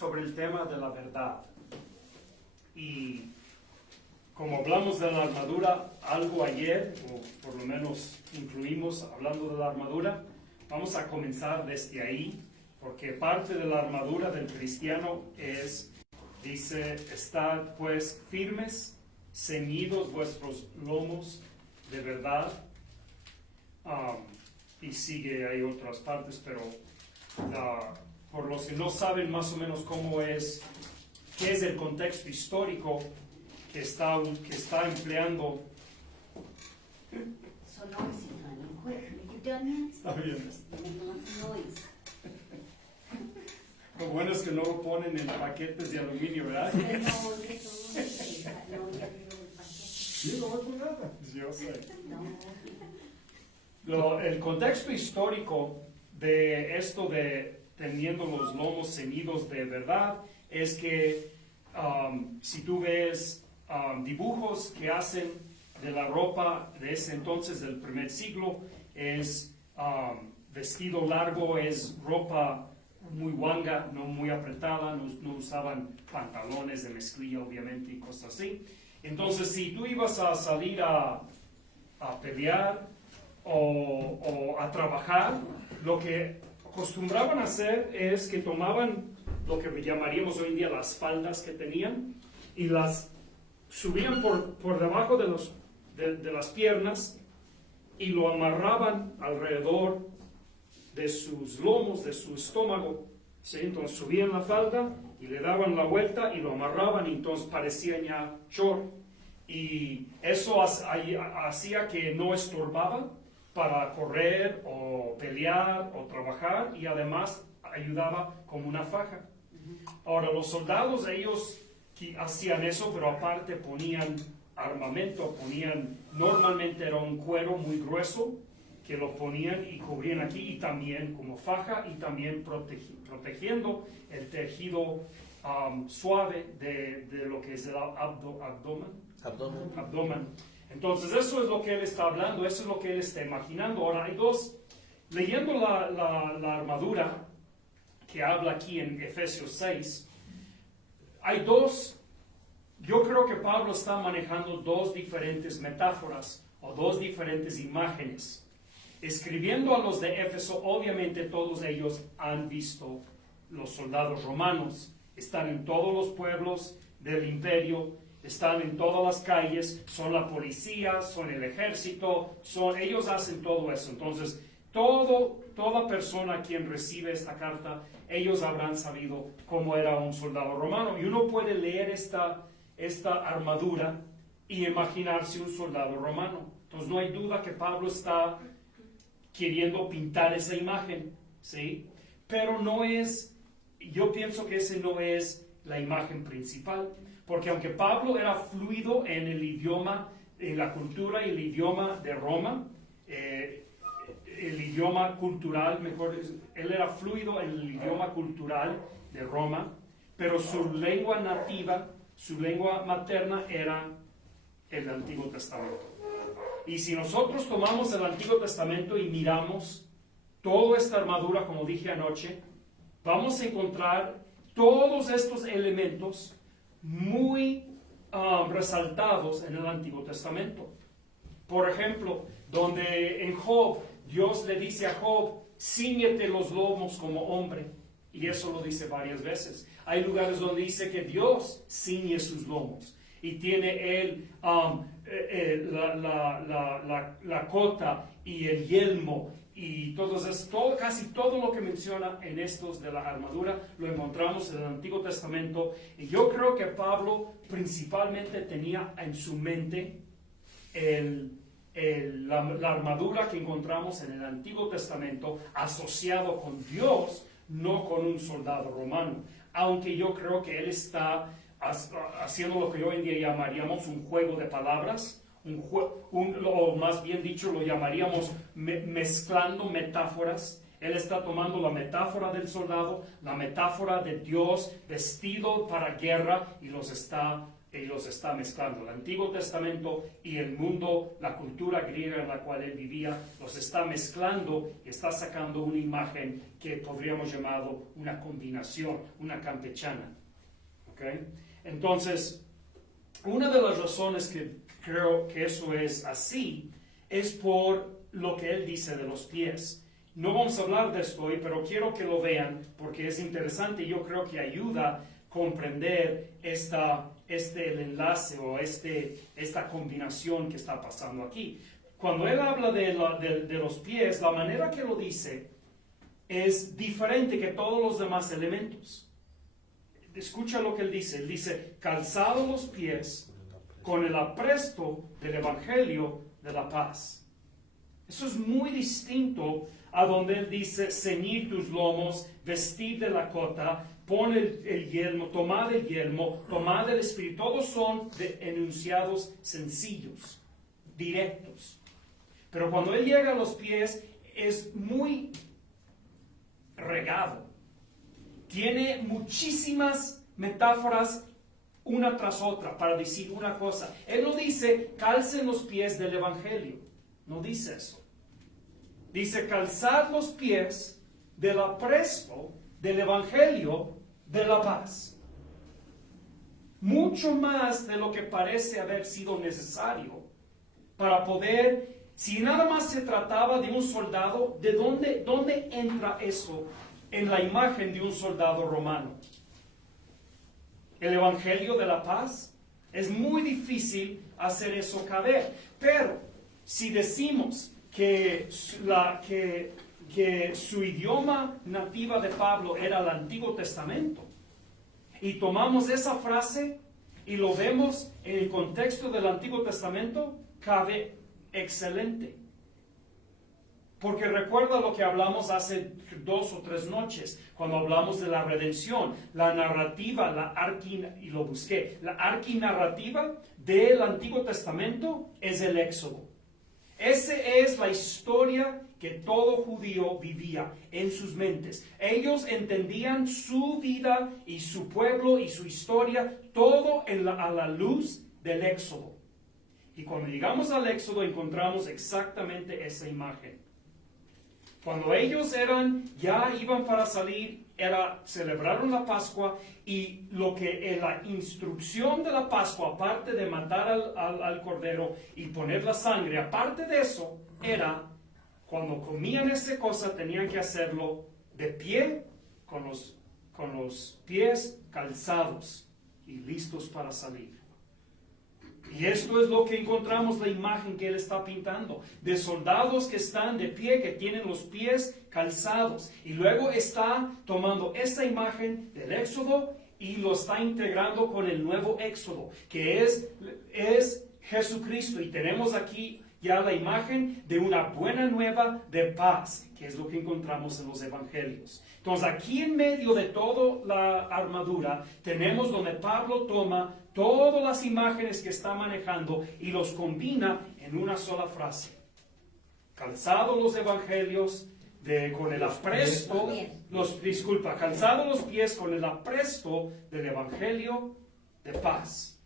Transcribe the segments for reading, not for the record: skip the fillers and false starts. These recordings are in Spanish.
sobre el tema de la verdad. Y como hablamos de la armadura algo ayer, o por lo menos incluimos hablando de la armadura, vamos a comenzar desde ahí, porque parte de la armadura del cristiano dice, estad pues firmes, ceñidos vuestros lomos de verdad. Y sigue, hay otras partes, pero por los que no saben más o menos qué es el contexto histórico que está empleando. So noisy, honey. Quick, are you done yet? Está bien. Making lots of noise. Lo bueno es que no lo ponen en paquetes de aluminio, ¿verdad? No, get the noise. No, get the Sí, no voy por nada. Yo sé. No. El contexto histórico de esto de teniendo los lomos ceñidos de verdad es que si tú ves dibujos que hacen de la ropa de ese entonces, del primer siglo, es vestido largo, es ropa muy guanga, no muy apretada, no usaban pantalones de mezclilla obviamente y cosas así. Entonces si tú ibas a salir a pelear o a trabajar, lo que acostumbraban a hacer es que tomaban lo que llamaríamos hoy en día las faldas que tenían y las subían por debajo de las piernas y lo amarraban alrededor de sus lomos, de su estómago, ¿sí? Entonces subían la falda y le daban la vuelta y lo amarraban y entonces parecía ya short. Y eso hacía que no estorbaba para correr o pelear o trabajar y además ayudaba como una faja. Ahora los soldados ellos hacían eso, pero aparte ponían armamento, normalmente era un cuero muy grueso que lo ponían y cubrían aquí y también como faja y también protegiendo el tejido suave de lo que es el abdomen. Entonces eso es lo que él está hablando, eso es lo que él está imaginando. Ahora hay leyendo la armadura que habla aquí en Efesios 6, yo creo que Pablo está manejando dos diferentes metáforas o dos diferentes imágenes. Escribiendo a los de Éfeso, obviamente todos ellos han visto los soldados romanos, están en todos los pueblos del imperio, están en todas las calles, son la policía, son el ejército, ellos hacen todo eso. Entonces, toda persona quien recibe esta carta, ellos habrán sabido cómo era un soldado romano. Y uno puede leer esta armadura y imaginarse un soldado romano. Entonces, no hay duda que Pablo está queriendo pintar esa imagen, ¿sí? Pero yo pienso que ese no es la imagen principal. Porque aunque Pablo era fluido en el idioma, en la cultura y el idioma de Roma, el idioma cultural, él era fluido en el idioma cultural de Roma, pero su lengua nativa, su lengua materna era el Antiguo Testamento. Y si nosotros tomamos el Antiguo Testamento y miramos toda esta armadura, como dije anoche, vamos a encontrar todos estos elementos muy resaltados en el Antiguo Testamento. Por ejemplo, donde en Job, Dios le dice a Job, cíñete los lomos como hombre, y eso lo dice varias veces. Hay lugares donde dice que Dios ciñe sus lomos, y tiene él la cota y el yelmo, y casi todo lo que menciona en estos de la armadura lo encontramos en el Antiguo Testamento. Y yo creo que Pablo principalmente tenía en su mente la armadura que encontramos en el Antiguo Testamento asociado con Dios, no con un soldado romano. Aunque yo creo que él está haciendo lo que hoy en día llamaríamos un juego de palabras, o más bien dicho lo llamaríamos mezclando metáforas. Él está tomando la metáfora del soldado, la metáfora de Dios vestido para guerra y los está y los está mezclando. El Antiguo Testamento y el mundo, la cultura griega en la cual él vivía, los está mezclando y está sacando una imagen que podríamos llamar una combinación, una campechana. ¿Okay? Entonces, una de las razones que creo que eso es así es por lo que él dice de los pies. No vamos a hablar de esto hoy, pero quiero que lo vean porque es interesante y yo creo que ayuda a comprender el enlace o esta combinación que está pasando aquí. Cuando él habla de los pies, la manera que lo dice es diferente que todos los demás elementos. Escucha lo que él dice. Él dice, calzado los pies con el apresto del Evangelio de la paz. Eso es muy distinto a donde él dice, ceñid tus lomos, vestir de la cota, pon el yelmo, tomad el espíritu. Todos son enunciados sencillos, directos. Pero cuando él llega a los pies, es muy regado. Tiene muchísimas metáforas una tras otra para decir una cosa. Él no dice, calcen los pies del Evangelio. No dice eso. Dice, calzad los pies del apresto del Evangelio de la paz. Mucho más de lo que parece haber sido necesario para poder, si nada más se trataba de un soldado, ¿de dónde entra eso en la imagen de un soldado romano? El Evangelio de la paz. Es muy difícil hacer eso caber. Pero si decimos que su idioma nativa de Pablo era el Antiguo Testamento, y tomamos esa frase y lo vemos en el contexto del Antiguo Testamento, cabe excelente. Porque recuerda lo que hablamos hace 2 o 3 noches, cuando hablamos de la redención, la narrativa, la arquinarrativa del Antiguo Testamento es el Éxodo. Esa es la historia que todo judío vivía en sus mentes. Ellos entendían su vida y su pueblo y su historia, todo a la luz del Éxodo. Y cuando llegamos al Éxodo encontramos exactamente esa imagen. Cuando ellos ya iban para salir, celebraron la Pascua, y la instrucción de la Pascua, aparte de matar al cordero y poner la sangre, aparte de eso, era, cuando comían esa cosa, tenían que hacerlo de pie, con los pies calzados y listos para salir. Y esto es lo que encontramos, la imagen que él está pintando, de soldados que están de pie, que tienen los pies calzados. Y luego está tomando esa imagen del Éxodo y lo está integrando con el nuevo Éxodo, que es Jesucristo. Y tenemos aquí ya la imagen de una buena nueva de paz, que es lo que encontramos en los evangelios. Entonces aquí en medio de toda la armadura tenemos donde Pablo toma todas las imágenes que está manejando y los combina en una sola frase. Calzado los evangelios con el apresto, calzado los pies con el apresto del evangelio de paz.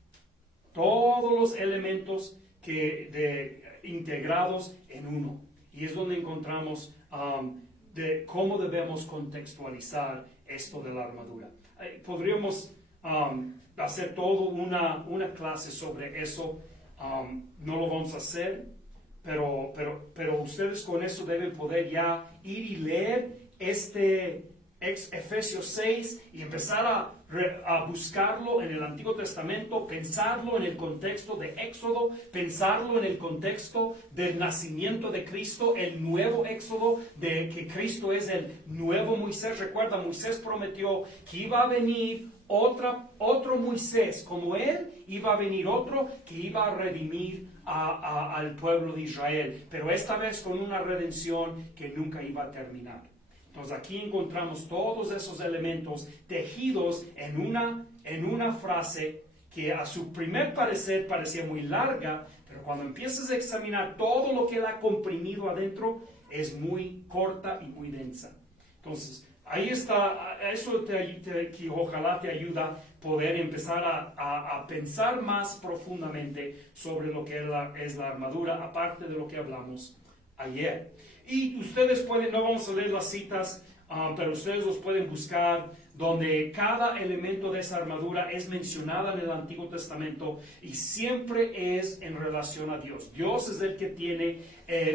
Todos los elementos integrados en uno. Y es donde encontramos de cómo debemos contextualizar esto de la armadura. Podríamos hacer todo una clase sobre eso. No lo vamos a hacer, pero ustedes con eso deben poder ya ir y leer Efesios 6 y empezar a buscarlo en el Antiguo Testamento, pensarlo en el contexto de Éxodo, pensarlo en el contexto del nacimiento de Cristo, el nuevo Éxodo, de que Cristo es el nuevo Moisés. Recuerda, Moisés prometió que iba a venir otro Moisés, como él, iba a venir otro que iba a redimir al pueblo de Israel, pero esta vez con una redención que nunca iba a terminar. Entonces aquí encontramos todos esos elementos tejidos en una frase que a su primer parecer parecía muy larga, pero cuando empiezas a examinar todo lo que él ha comprimido adentro, es muy corta y muy densa. Entonces, Ahí está, eso que ojalá te ayuda a poder empezar a pensar más profundamente sobre lo que es la armadura, aparte de lo que hablamos ayer. Y ustedes pueden, no vamos a leer las citas, pero ustedes los pueden buscar, donde cada elemento de esa armadura es mencionada en el Antiguo Testamento y siempre es en relación a Dios. Dios es el que tiene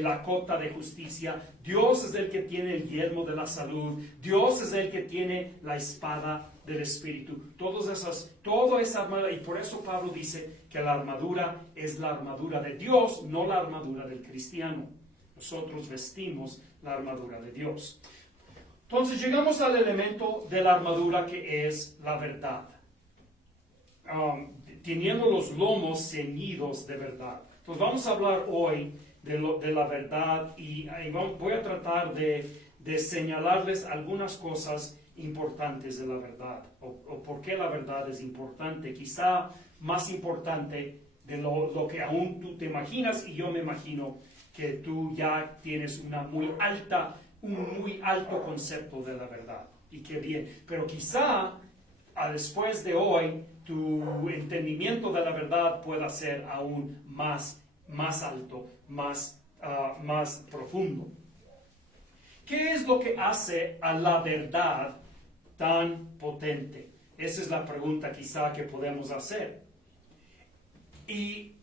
la cota de justicia, Dios es el que tiene el yelmo de la salud, Dios es el que tiene la espada del Espíritu. Toda esa armadura, y por eso Pablo dice que la armadura es la armadura de Dios, no la armadura del cristiano. Nosotros vestimos la armadura de Dios. Entonces llegamos al elemento de la armadura que es la verdad. Teniendo los lomos ceñidos de verdad. Entonces vamos a hablar hoy de la verdad y voy a tratar de señalarles algunas cosas importantes de la verdad. O por qué la verdad es importante. Quizá más importante de lo que aún tú te imaginas, y yo me imagino que tú ya tienes un muy alto concepto de la verdad. Y qué bien. Pero quizá después de hoy tu entendimiento de la verdad pueda ser aún más alto, más profundo. ¿Qué es lo que hace a la verdad tan potente? Esa es la pregunta quizá que podemos hacer. Y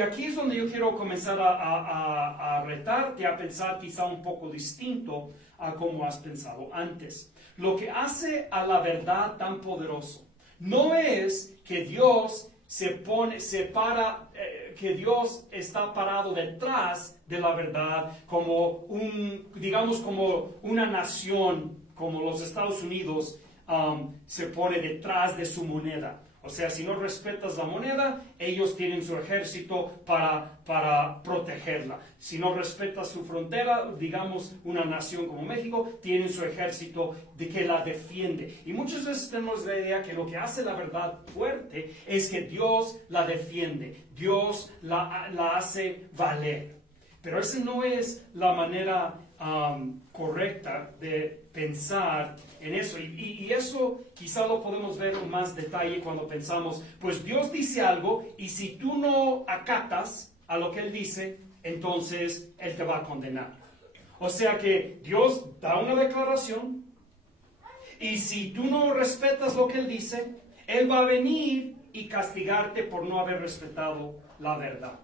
aquí es donde yo quiero comenzar a retarte a pensar quizá un poco distinto a como has pensado antes. Lo que hace a la verdad tan poderoso no es que Dios que Dios está parado detrás de la verdad como como una nación, como los Estados Unidos se pone detrás de su moneda. O sea, si no respetas la moneda, ellos tienen su ejército para protegerla. Si no respetas su frontera, digamos una nación como México, tienen su ejército de que la defiende. Y muchas veces tenemos la idea que lo que hace la verdad fuerte es que Dios la defiende, Dios la hace valer. Pero esa no es la manera correcta de pensar en eso. Y eso quizá lo podemos ver en más detalle cuando pensamos, pues Dios dice algo y si tú no acatas a lo que Él dice, entonces Él te va a condenar. O sea que Dios da una declaración y si tú no respetas lo que Él dice, Él va a venir y castigarte por no haber respetado la verdad.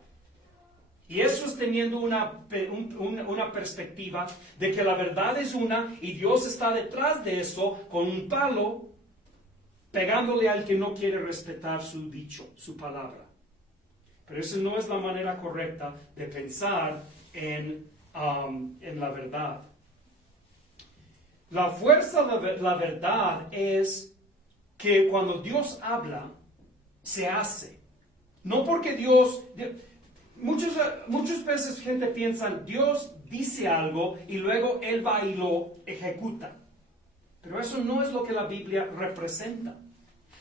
Y eso es teniendo una perspectiva de que la verdad es una y Dios está detrás de eso con un palo pegándole al que no quiere respetar su dicho, su palabra. Pero esa no es la manera correcta de pensar en la verdad. La fuerza de la verdad es que cuando Dios habla, se hace. No porque Dios... Muchas veces gente piensa, Dios dice algo y luego Él va y lo ejecuta. Pero eso no es lo que la Biblia representa.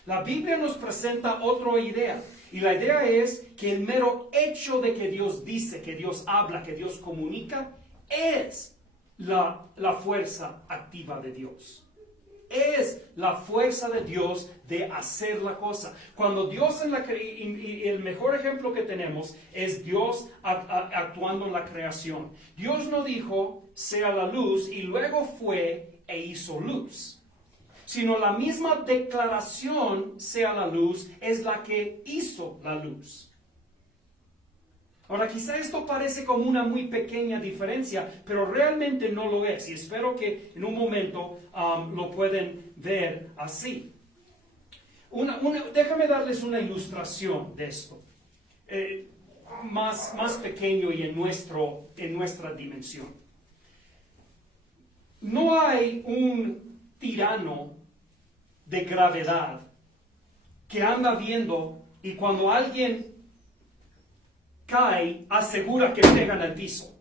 La Biblia nos presenta otra idea. Y la idea es que el mero hecho de que Dios dice, que Dios habla, que Dios comunica, es la fuerza activa de Dios. Es la fuerza de Dios de hacer la cosa. Cuando Dios y el mejor ejemplo que tenemos es Dios actuando en la creación. Dios no dijo, sea la luz, y luego fue e hizo luz. Sino la misma declaración, sea la luz, es la que hizo la luz. Ahora, quizá esto parece como una muy pequeña diferencia, pero realmente no lo es. Y espero que en un momento lo pueden ver así. Déjame darles una ilustración de esto. Más pequeño y en nuestra dimensión. No hay un tirano de gravedad que anda viendo y cuando alguien cae, asegura que pegan al piso.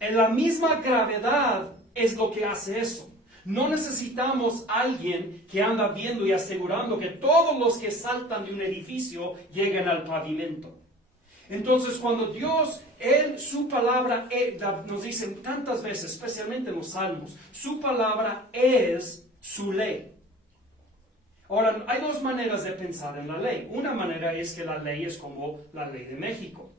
En la misma gravedad es lo que hace eso. No necesitamos alguien que anda viendo y asegurando que todos los que saltan de un edificio lleguen al pavimento. Entonces, cuando Dios, su palabra, nos dicen tantas veces, especialmente en los Salmos, su palabra es su ley. Ahora, hay dos maneras de pensar en la ley. Una manera es que la ley es como la ley de México,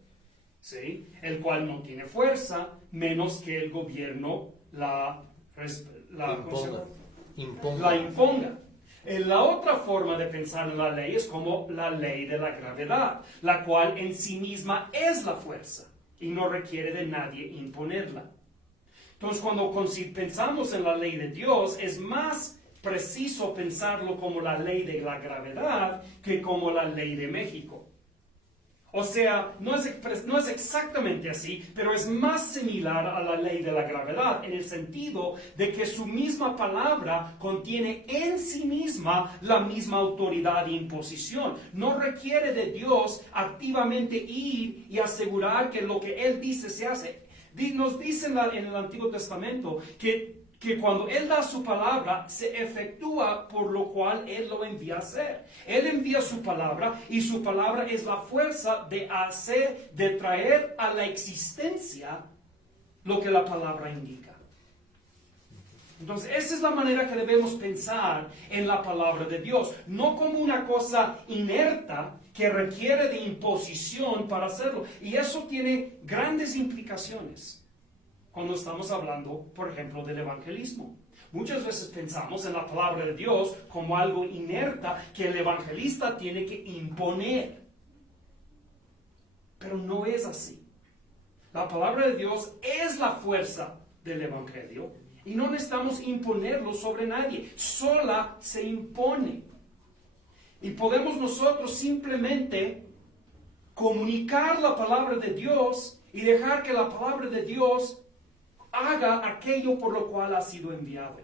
¿sí? El cual no tiene fuerza, menos que el gobierno la imponga. La otra forma de pensar en la ley es como la ley de la gravedad, la cual en sí misma es la fuerza y no requiere de nadie imponerla. Entonces, cuando pensamos en la ley de Dios, es más preciso pensarlo como la ley de la gravedad que como la ley de México. O sea, no es exactamente así, pero es más similar a la ley de la gravedad en el sentido de que su misma palabra contiene en sí misma la misma autoridad e imposición. No requiere de Dios activamente ir y asegurar que lo que Él dice se hace. Nos dice en el Antiguo Testamento que cuando Él da su palabra, se efectúa por lo cual Él lo envía a hacer. Él envía su palabra y su palabra es la fuerza de hacer, de traer a la existencia lo que la palabra indica. Entonces, esa es la manera que debemos pensar en la palabra de Dios. No como una cosa inerta que requiere de imposición para hacerlo. Y eso tiene grandes implicaciones cuando estamos hablando, por ejemplo, del evangelismo. Muchas veces pensamos en la palabra de Dios como algo inerta que el evangelista tiene que imponer. Pero no es así. La palabra de Dios es la fuerza del evangelio y no necesitamos imponerlo sobre nadie. Sola se impone. Y podemos nosotros simplemente comunicar la palabra de Dios y dejar que la palabra de Dios haga aquello por lo cual ha sido enviado.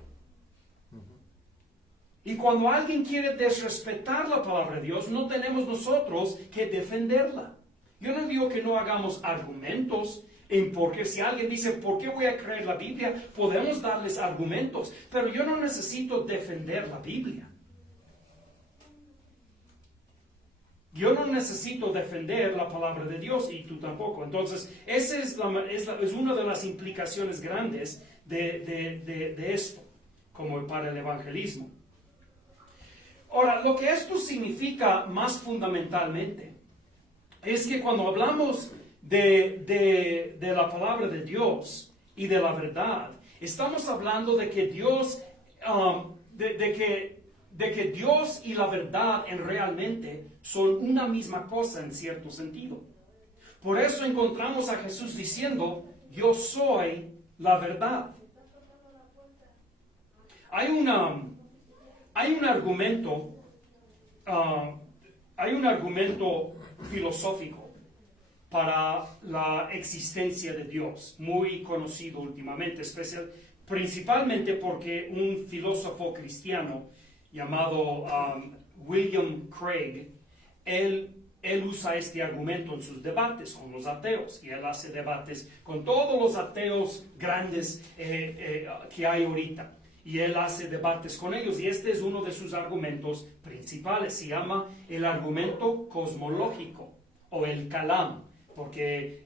Y cuando alguien quiere desrespetar la palabra de Dios, no tenemos nosotros que defenderla. Yo no digo que no hagamos argumentos, porque si alguien dice, ¿por qué voy a creer la Biblia? Podemos darles argumentos, pero yo no necesito defender la Biblia. Yo no necesito defender la palabra de Dios y tú tampoco. Entonces, esa es una de las implicaciones grandes de esto, como para el evangelismo. Ahora, lo que esto significa más fundamentalmente es que cuando hablamos de la palabra de Dios y de la verdad, estamos hablando de que Dios, de que Dios y la verdad realmente son una misma cosa en cierto sentido. Por eso encontramos a Jesús diciendo, yo soy la verdad. Hay un argumento filosófico para la existencia de Dios, muy conocido últimamente, principalmente porque un filósofo cristiano llamado William Craig, él usa este argumento en sus debates con los ateos, y él hace debates con todos los ateos grandes que hay ahorita, y él hace debates con ellos, y este es uno de sus argumentos principales. Se llama el argumento cosmológico o el Kalam, porque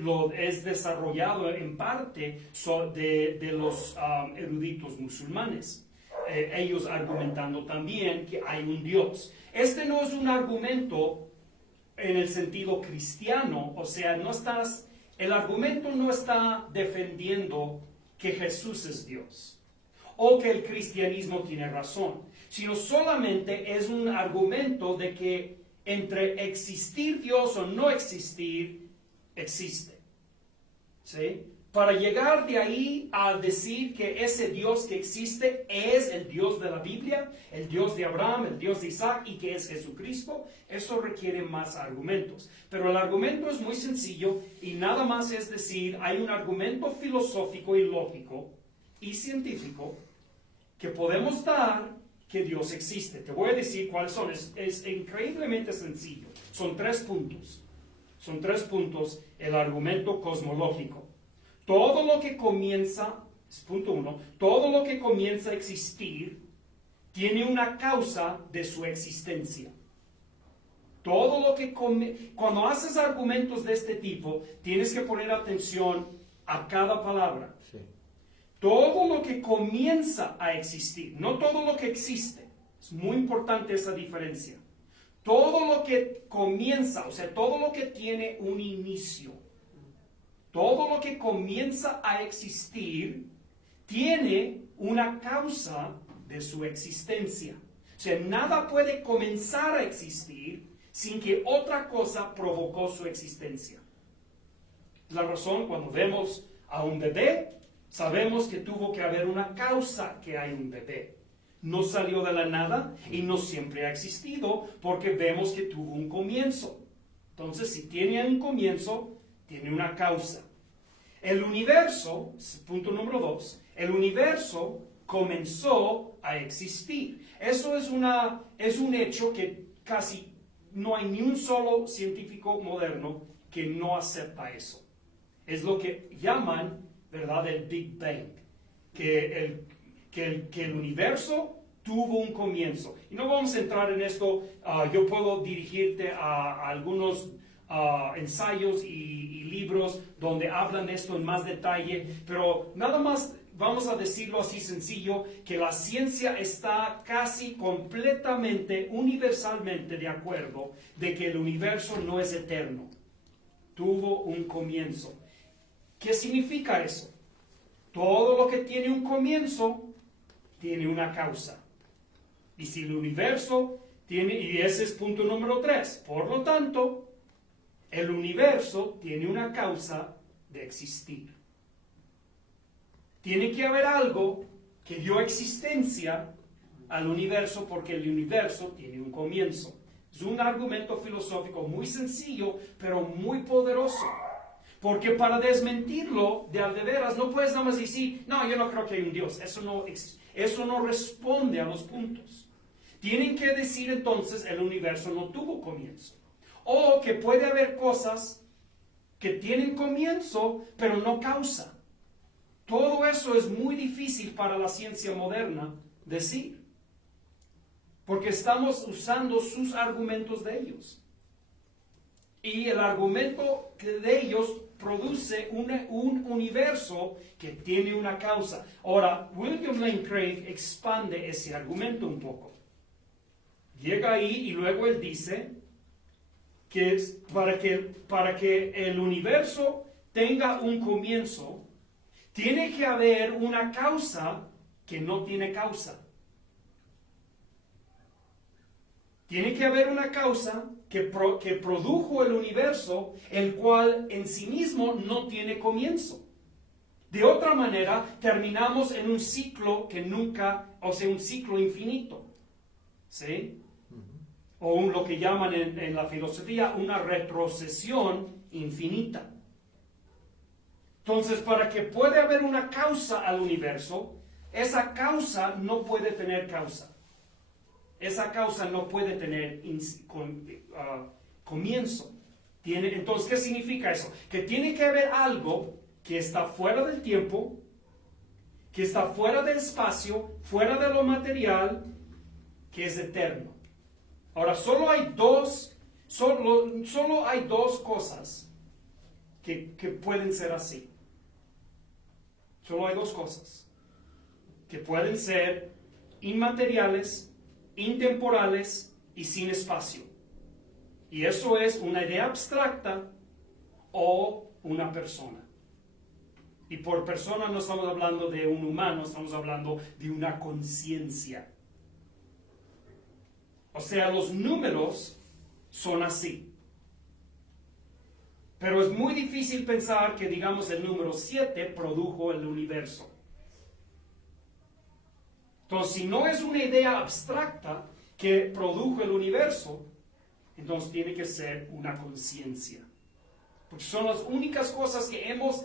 lo es desarrollado en parte de los eruditos musulmanes. Ellos argumentando también que hay un Dios. Este no es un argumento en el sentido cristiano, o sea, el argumento no está defendiendo que Jesús es Dios o que el cristianismo tiene razón, sino solamente es un argumento de que entre existir Dios o no existir, existe. ¿Sí? Para llegar de ahí a decir que ese Dios que existe es el Dios de la Biblia, el Dios de Abraham, el Dios de Isaac y que es Jesucristo, eso requiere más argumentos. Pero el argumento es muy sencillo y nada más es decir, hay un argumento filosófico y lógico y científico que podemos dar que Dios existe. Te voy a decir cuáles son. Es increíblemente sencillo. Son 3 puntos. Son 3 puntos el argumento cosmológico. Todo lo que comienza, punto 1, todo lo que comienza a existir tiene una causa de su existencia. Todo lo que cuando haces argumentos de este tipo, tienes que poner atención a cada palabra. Sí. Todo lo que comienza a existir, no todo lo que existe. Es muy importante esa diferencia. Todo lo que comienza, o sea, todo lo que tiene un inicio, todo lo que comienza a existir, tiene una causa de su existencia. O sea, nada puede comenzar a existir sin que otra cosa provocó su existencia. La razón, cuando vemos a un bebé, sabemos que tuvo que haber una causa que hay un bebé. No salió de la nada y no siempre ha existido porque vemos que tuvo un comienzo. Entonces, si tiene un comienzo, tiene una causa. El universo, punto número 2, el universo comenzó a existir. Eso es un hecho que casi no hay ni un solo científico moderno que no acepta eso. Es lo que llaman, ¿verdad?, el Big Bang. Que el universo tuvo un comienzo. Y no vamos a entrar en esto. Yo puedo dirigirte a algunos ensayos y libros donde hablan de esto en más detalle, pero nada más vamos a decirlo así sencillo, que la ciencia está casi completamente, universalmente de acuerdo de que el universo no es eterno. Tuvo un comienzo. ¿Qué significa eso? Todo lo que tiene un comienzo tiene una causa. Y si el universo tiene, y ese es punto número 3, por lo tanto, el universo tiene una causa de existir. Tiene que haber algo que dio existencia al universo porque el universo tiene un comienzo. Es un argumento filosófico muy sencillo, pero muy poderoso. Porque para desmentirlo de veras no puedes nada más decir, no, yo no creo que hay un Dios. Eso no responde a los puntos. Tienen que decir entonces el universo no tuvo comienzo. O que puede haber cosas que tienen comienzo, pero no causa. Todo eso es muy difícil para la ciencia moderna decir. Porque estamos usando sus argumentos de ellos. Y el argumento de ellos produce un universo que tiene una causa. Ahora, William Lane Craig expande ese argumento un poco. Llega ahí y luego él dice que para que el universo tenga un comienzo, tiene que haber una causa que no tiene causa. Tiene que haber una causa que produjo el universo, el cual en sí mismo no tiene comienzo. De otra manera, terminamos en un ciclo que nunca, o sea, un ciclo infinito. ¿Sí? O lo que llaman en la filosofía una retrocesión infinita. Entonces, para que pueda haber una causa al universo, esa causa no puede tener causa. Esa causa no puede tener comienzo. Entonces, ¿qué significa eso? Que tiene que haber algo que está fuera del tiempo, que está fuera del espacio, fuera de lo material, que es eterno. Ahora, solo hay dos cosas que pueden ser así. Solo hay dos cosas que pueden ser inmateriales, intemporales y sin espacio. Y eso es una idea abstracta o una persona. Y por persona no estamos hablando de un humano, estamos hablando de una conciencia. O sea, los números son así. Pero es muy difícil pensar que, digamos, el número 7 produjo el universo. Entonces, si no es una idea abstracta que produjo el universo, entonces tiene que ser una conciencia. Porque son las únicas cosas que hemos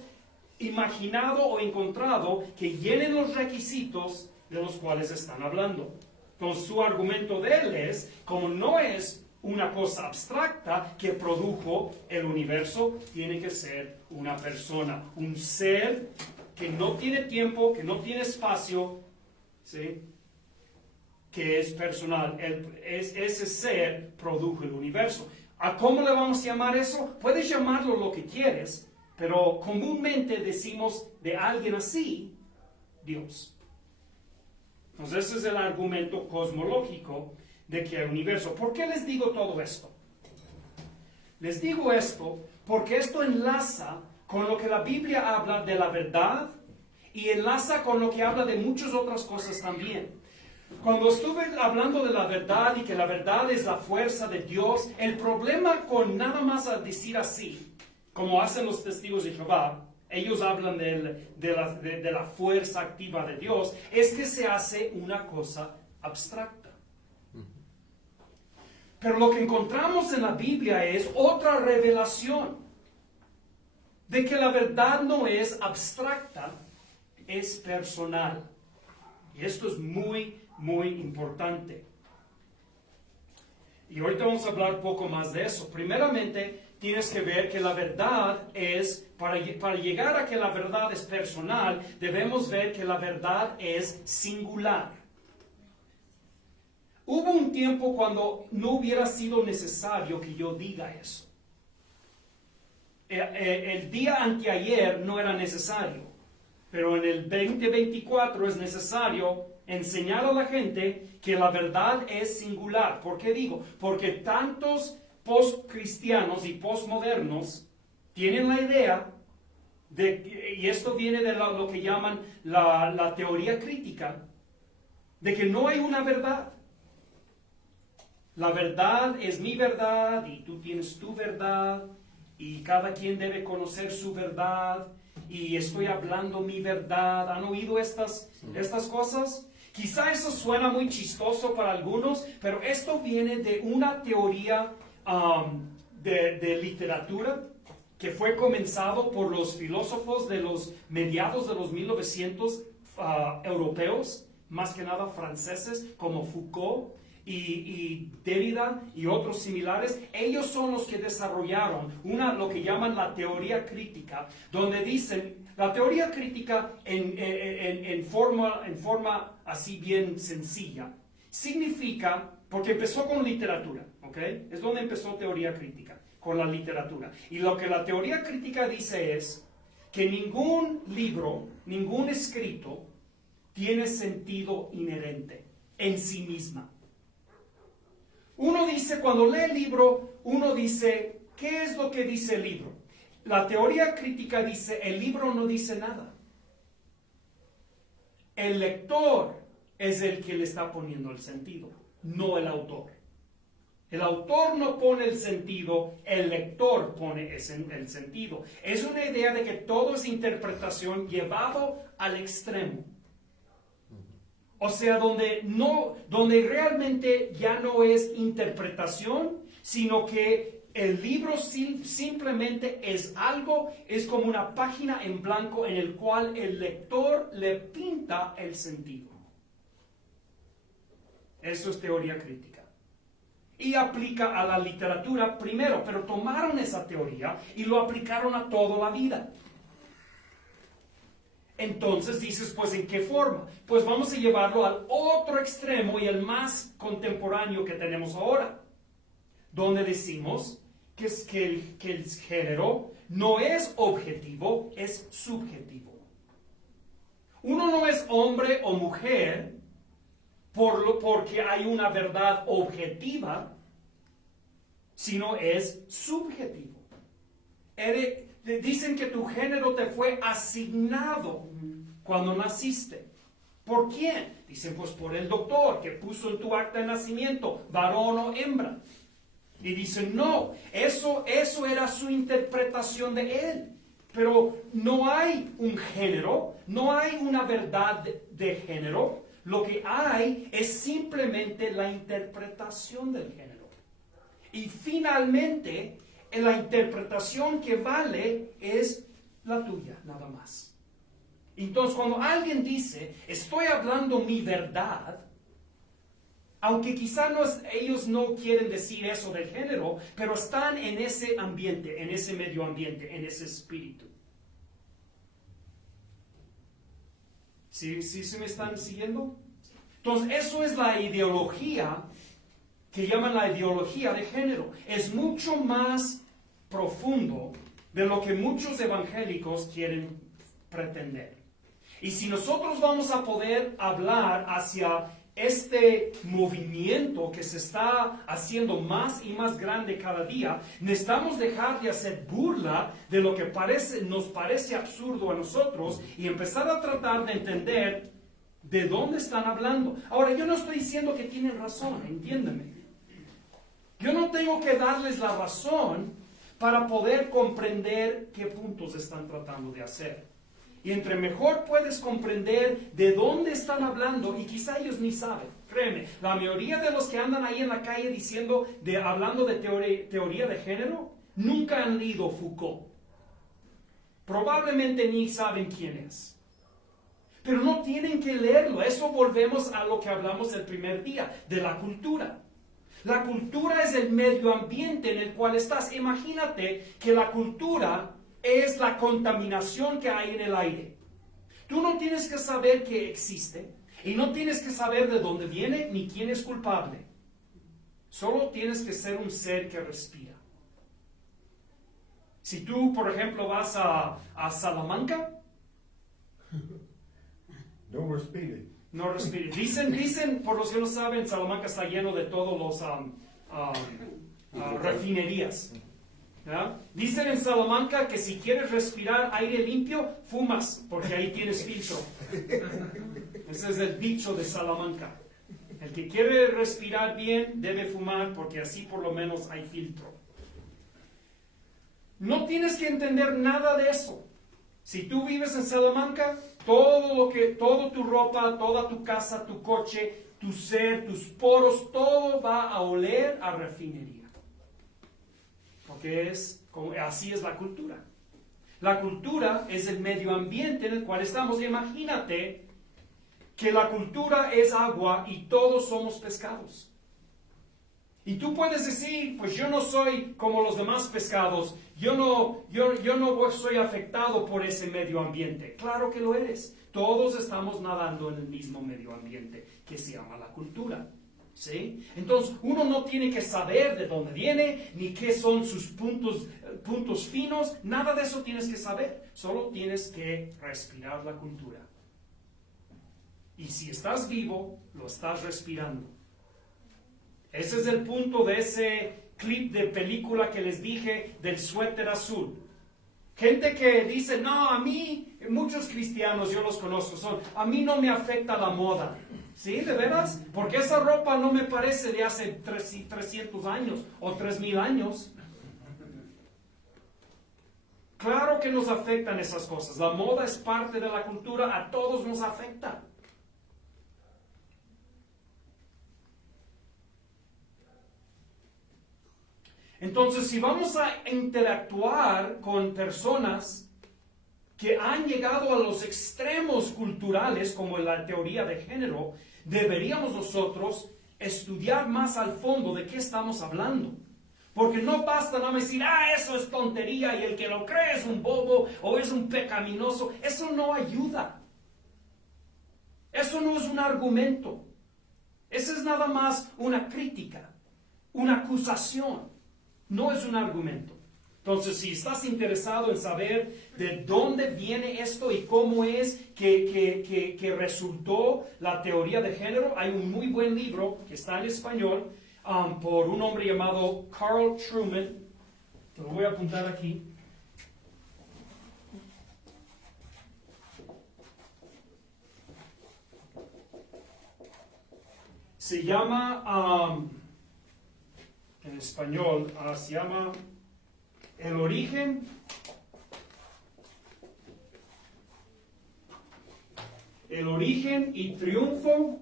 imaginado o encontrado que llenen los requisitos de los cuales están hablando. Entonces, su argumento de él es, como no es una cosa abstracta que produjo el universo, tiene que ser una persona, un ser que no tiene tiempo, que no tiene espacio, ¿sí? que es personal. Ese ser produjo el universo. ¿A cómo le vamos a llamar eso? Puedes llamarlo lo que quieres, pero comúnmente decimos de alguien así, Dios. Entonces ese es el argumento cosmológico de que hay universo. ¿Por qué les digo todo esto? Les digo esto porque esto enlaza con lo que la Biblia habla de la verdad y enlaza con lo que habla de muchas otras cosas también. Cuando estuve hablando de la verdad y que la verdad es la fuerza de Dios, el problema con nada más a decir así, como hacen los testigos de Jehová, ellos hablan de la fuerza activa de Dios, es que se hace una cosa abstracta. Pero lo que encontramos en la Biblia es otra revelación de que la verdad no es abstracta, es personal. Y esto es muy, muy importante. Y ahorita vamos a hablar un poco más de eso. Primeramente, tienes que ver que la verdad es, para llegar a que la verdad es personal, debemos ver que la verdad es singular. Hubo un tiempo cuando no hubiera sido necesario que yo diga eso. El día anteayer no era necesario, pero en el 2024 es necesario enseñar a la gente que la verdad es singular. ¿Por qué digo? Porque tantos post-cristianos y postmodernos tienen la idea y esto viene de lo que llaman la teoría crítica, de que no hay una verdad. La verdad es mi verdad y tú tienes tu verdad y cada quien debe conocer su verdad y estoy hablando mi verdad. ¿Han oído estas cosas? Quizá eso suena muy chistoso para algunos, pero esto viene de una teoría de literatura que fue comenzado por los filósofos de los mediados de los 1900 europeos, más que nada franceses, como Foucault y Derrida y otros similares. Ellos son los que desarrollaron lo que llaman la teoría crítica, donde dicen, la teoría crítica en forma así bien sencilla, significa, porque empezó con literatura, ¿ok? Es donde empezó teoría crítica, con la literatura. Y lo que la teoría crítica dice es que ningún libro, ningún escrito, tiene sentido inherente en sí misma. Uno dice, cuando lee el libro, uno dice, ¿qué es lo que dice el libro? La teoría crítica dice, el libro no dice nada. El lector es el que le está poniendo el sentido, no el autor. El autor no pone el sentido, el lector pone el sentido. Es una idea de que todo es interpretación llevado al extremo. O sea, donde realmente ya no es interpretación, sino que el libro simplemente es como una página en blanco en el cual el lector le pinta el sentido. Eso es teoría crítica. Y aplica a la literatura primero, pero tomaron esa teoría y lo aplicaron a toda la vida. Entonces dices, pues ¿en qué forma? Pues vamos a llevarlo al otro extremo y el más contemporáneo que tenemos ahora, donde decimos que el género no es objetivo, es subjetivo. Uno no es hombre o mujer porque hay una verdad objetiva, sino es subjetivo. Dicen que tu género te fue asignado cuando naciste. ¿Por quién? Dicen, pues por el doctor que puso en tu acta de nacimiento, varón o hembra. Y dicen, no, eso era su interpretación de él. Pero no hay un género, no hay una verdad de género. Lo que hay es simplemente la interpretación del género. Y finalmente, la interpretación que vale es la tuya, nada más. Entonces, cuando alguien dice, estoy hablando mi verdad, aunque quizá ellos no quieren decir eso del género, pero están en ese ambiente, en ese medio ambiente, en ese espíritu. ¿Sí se me están siguiendo? Entonces, eso es la ideología que llaman la ideología de género. Es mucho más profundo de lo que muchos evangélicos quieren pretender. Y si nosotros vamos a poder hablar hacia este movimiento que se está haciendo más y más grande cada día, necesitamos dejar de hacer burla de lo que nos parece absurdo a nosotros y empezar a tratar de entender de dónde están hablando. Ahora, yo no estoy diciendo que tienen razón, entiéndeme. Yo no tengo que darles la razón para poder comprender qué puntos están tratando de hacer. Y entre mejor puedes comprender de dónde están hablando, y quizá ellos ni saben. Créeme, la mayoría de los que andan ahí en la calle hablando de teoría de género, nunca han leído Foucault. Probablemente ni saben quién es. Pero no tienen que leerlo. Eso volvemos a lo que hablamos el primer día, de la cultura. La cultura es el medio ambiente en el cual estás. Imagínate que la cultura es la contaminación que hay en el aire. Tú no tienes que saber que existe y no tienes que saber de dónde viene ni quién es culpable. Solo tienes que ser un ser que respira. Si tú, por ejemplo, vas a Salamanca, No respire. no respires. Dicen, por los que no saben, Salamanca está lleno de todos los refinerías. ¿Ya? Dicen en Salamanca que si quieres respirar aire limpio, fumas, porque ahí tienes filtro. Ese es el dicho de Salamanca. El que quiere respirar bien debe fumar, porque así por lo menos hay filtro. No tienes que entender nada de eso. Si tú vives en Salamanca, todo tu ropa, toda tu casa, tu coche, tu ser, tus poros, todo va a oler a refinería. Porque así es la cultura. La cultura es el medio ambiente en el cual estamos. Imagínate que la cultura es agua y todos somos pescados. Y tú puedes decir, pues yo no soy como los demás pescados, yo no soy afectado por ese medio ambiente. Claro que lo eres. Todos estamos nadando en el mismo medio ambiente que se llama la cultura. ¿Sí? Entonces, uno no tiene que saber de dónde viene, ni qué son sus puntos finos, nada de eso tienes que saber. Solo tienes que respirar la cultura. Y si estás vivo, lo estás respirando. Ese es el punto de ese clip de película que les dije del suéter azul. Gente que dice, no, a mí, muchos cristianos yo los conozco, a mí no me afecta la moda. ¿Sí? ¿De veras? Porque esa ropa no me parece de hace 300 años o 3000 años. Claro que nos afectan esas cosas. La moda es parte de la cultura, a todos nos afecta. Entonces, si vamos a interactuar con personas que han llegado a los extremos culturales, como en la teoría de género, deberíamos nosotros estudiar más al fondo de qué estamos hablando. Porque no basta nada más decir, eso es tontería y el que lo cree es un bobo o es un pecaminoso. Eso no ayuda. Eso no es un argumento. Eso es nada más una crítica, una acusación. No es un argumento. Entonces, si estás interesado en saber de dónde viene esto y cómo es que resultó la teoría de género, hay un muy buen libro que está en español por un hombre llamado Carl Trueman. Te lo voy a apuntar aquí. Se llama, en español, se llama El origen y triunfo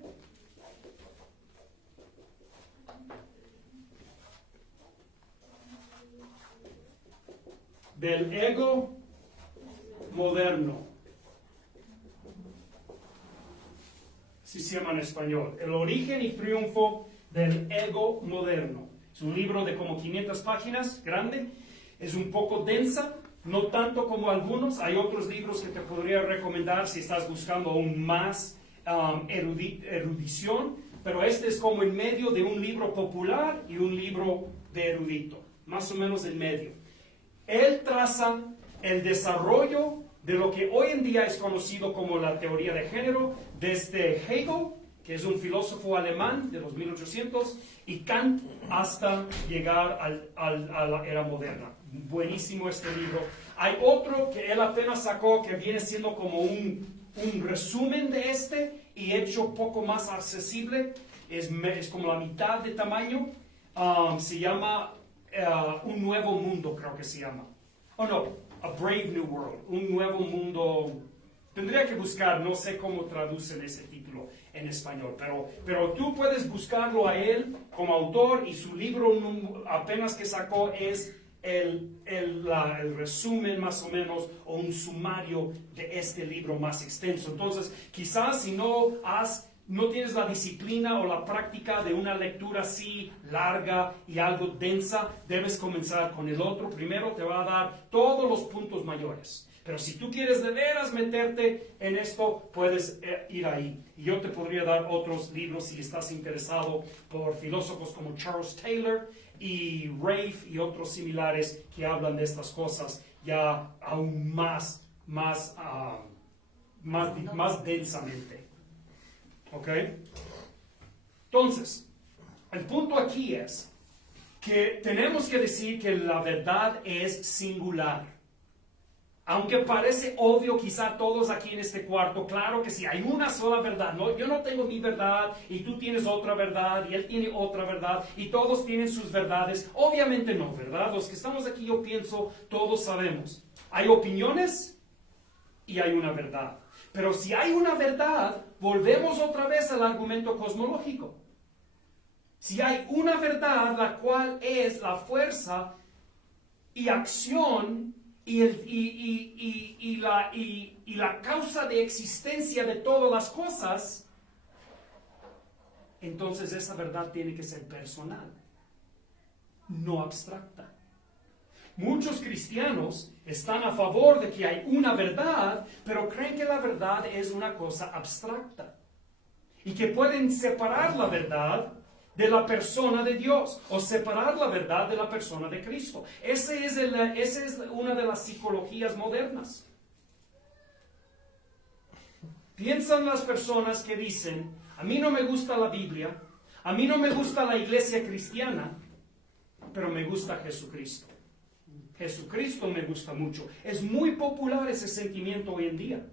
del ego moderno. Así se llama en español. El origen y triunfo del ego moderno. Es un libro de como 500 páginas, grande. Es un poco densa, no tanto como algunos. Hay otros libros que te podría recomendar si estás buscando aún más erudición, pero este es como en medio de un libro popular y un libro de erudito, más o menos en medio. Él traza el desarrollo de lo que hoy en día es conocido como la teoría de género, desde Hegel, que es un filósofo alemán de los 1800, y Kant hasta llegar a la era moderna. Buenísimo este libro. Hay otro que él apenas sacó que viene siendo como un resumen de este y hecho poco más accesible. Es como la mitad de tamaño. Se llama Un Nuevo Mundo, creo que se llama. Oh no, A Brave New World. Un Nuevo Mundo. Tendría que buscar, no sé cómo traducen ese título en español, pero tú puedes buscarlo a él como autor y su libro apenas que sacó es el resumen más o menos o un sumario de este libro más extenso. Entonces, quizás si no tienes la disciplina o la práctica de una lectura así larga y algo densa, debes comenzar con el otro. Primero te va a dar todos los puntos mayores. Pero si tú quieres de veras meterte en esto, puedes ir ahí. Y yo te podría dar otros libros si estás interesado por filósofos como Charles Taylor y Rafe y otros similares que hablan de estas cosas ya aún más densamente. ¿Ok? Entonces, el punto aquí es que tenemos que decir que la verdad es singular. Aunque parece obvio quizá a todos aquí en este cuarto, claro que sí, hay una sola verdad. No, yo no tengo mi verdad y tú tienes otra verdad y él tiene otra verdad y todos tienen sus verdades. Obviamente no, ¿verdad? Los que estamos aquí, yo pienso, todos sabemos. Hay opiniones y hay una verdad. Pero si hay una verdad, volvemos otra vez al argumento cosmológico. Si hay una verdad, la cual es la fuerza y acción y la causa de existencia de todas las cosas, entonces esa verdad tiene que ser personal, no abstracta. Muchos cristianos están a favor de que hay una verdad, pero creen que la verdad es una cosa abstracta y que pueden separar la verdad de la persona de Dios o separar la verdad de la persona de Cristo. Esa es una de las psicologías modernas. Piensan las personas que dicen, a mí no me gusta la Biblia, a mí no me gusta la iglesia cristiana, pero me gusta Jesucristo. Jesucristo me gusta mucho. Es muy popular ese sentimiento hoy en día.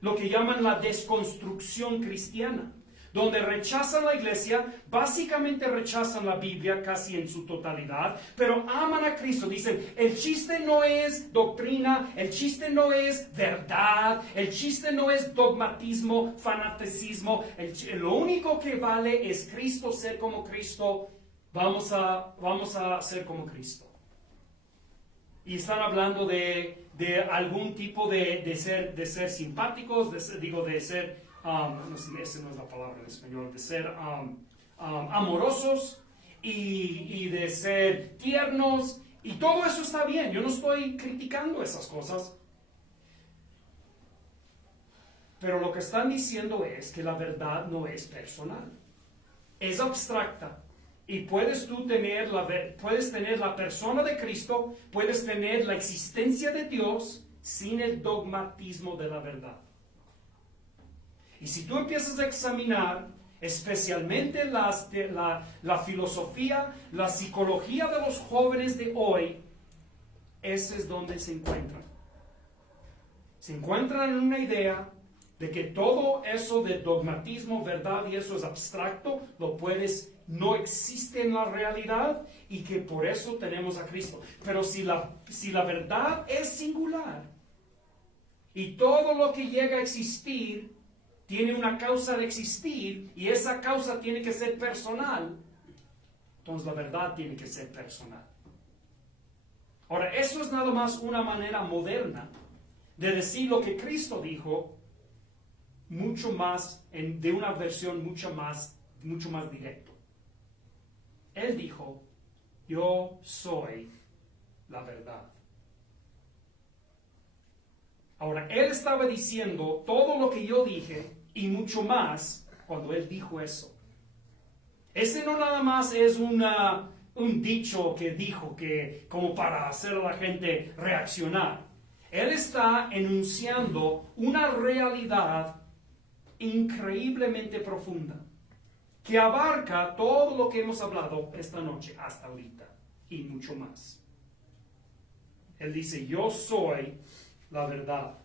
Lo que llaman la desconstrucción cristiana, donde rechazan la iglesia, básicamente rechazan la Biblia casi en su totalidad, pero aman a Cristo. Dicen, el chiste no es doctrina, el chiste no es verdad, el chiste no es dogmatismo, fanaticismo, lo único que vale es Cristo, ser como Cristo, vamos a ser como Cristo. Y están hablando de algún tipo de ser simpáticos, de ser... esa no es la palabra en español, de ser amorosos y de ser tiernos, y todo eso está bien, yo no estoy criticando esas cosas, pero lo que están diciendo es que la verdad no es personal, es abstracta, y puedes tener la persona de Cristo, puedes tener la existencia de Dios sin el dogmatismo de la verdad. Y si tú empiezas a examinar especialmente la filosofía, la psicología de los jóvenes de hoy, ese es donde se encuentran. Se encuentran en una idea de que todo eso de dogmatismo, verdad y eso es abstracto, no existe en la realidad y que por eso tenemos a Cristo. Pero si la verdad es singular y todo lo que llega a existir tiene una causa de existir y esa causa tiene que ser personal, entonces la verdad tiene que ser personal. Ahora, eso es nada más una manera moderna de decir lo que Cristo dijo, mucho más, de una versión mucho más directo. Él dijo, yo soy la verdad. Ahora, él estaba diciendo, todo lo que yo dije, y mucho más cuando él dijo eso. Ese no nada más es un dicho que dijo que como para hacer a la gente reaccionar. Él está enunciando una realidad increíblemente profunda que abarca todo lo que hemos hablado esta noche hasta ahorita y mucho más. Él dice, yo soy la verdad.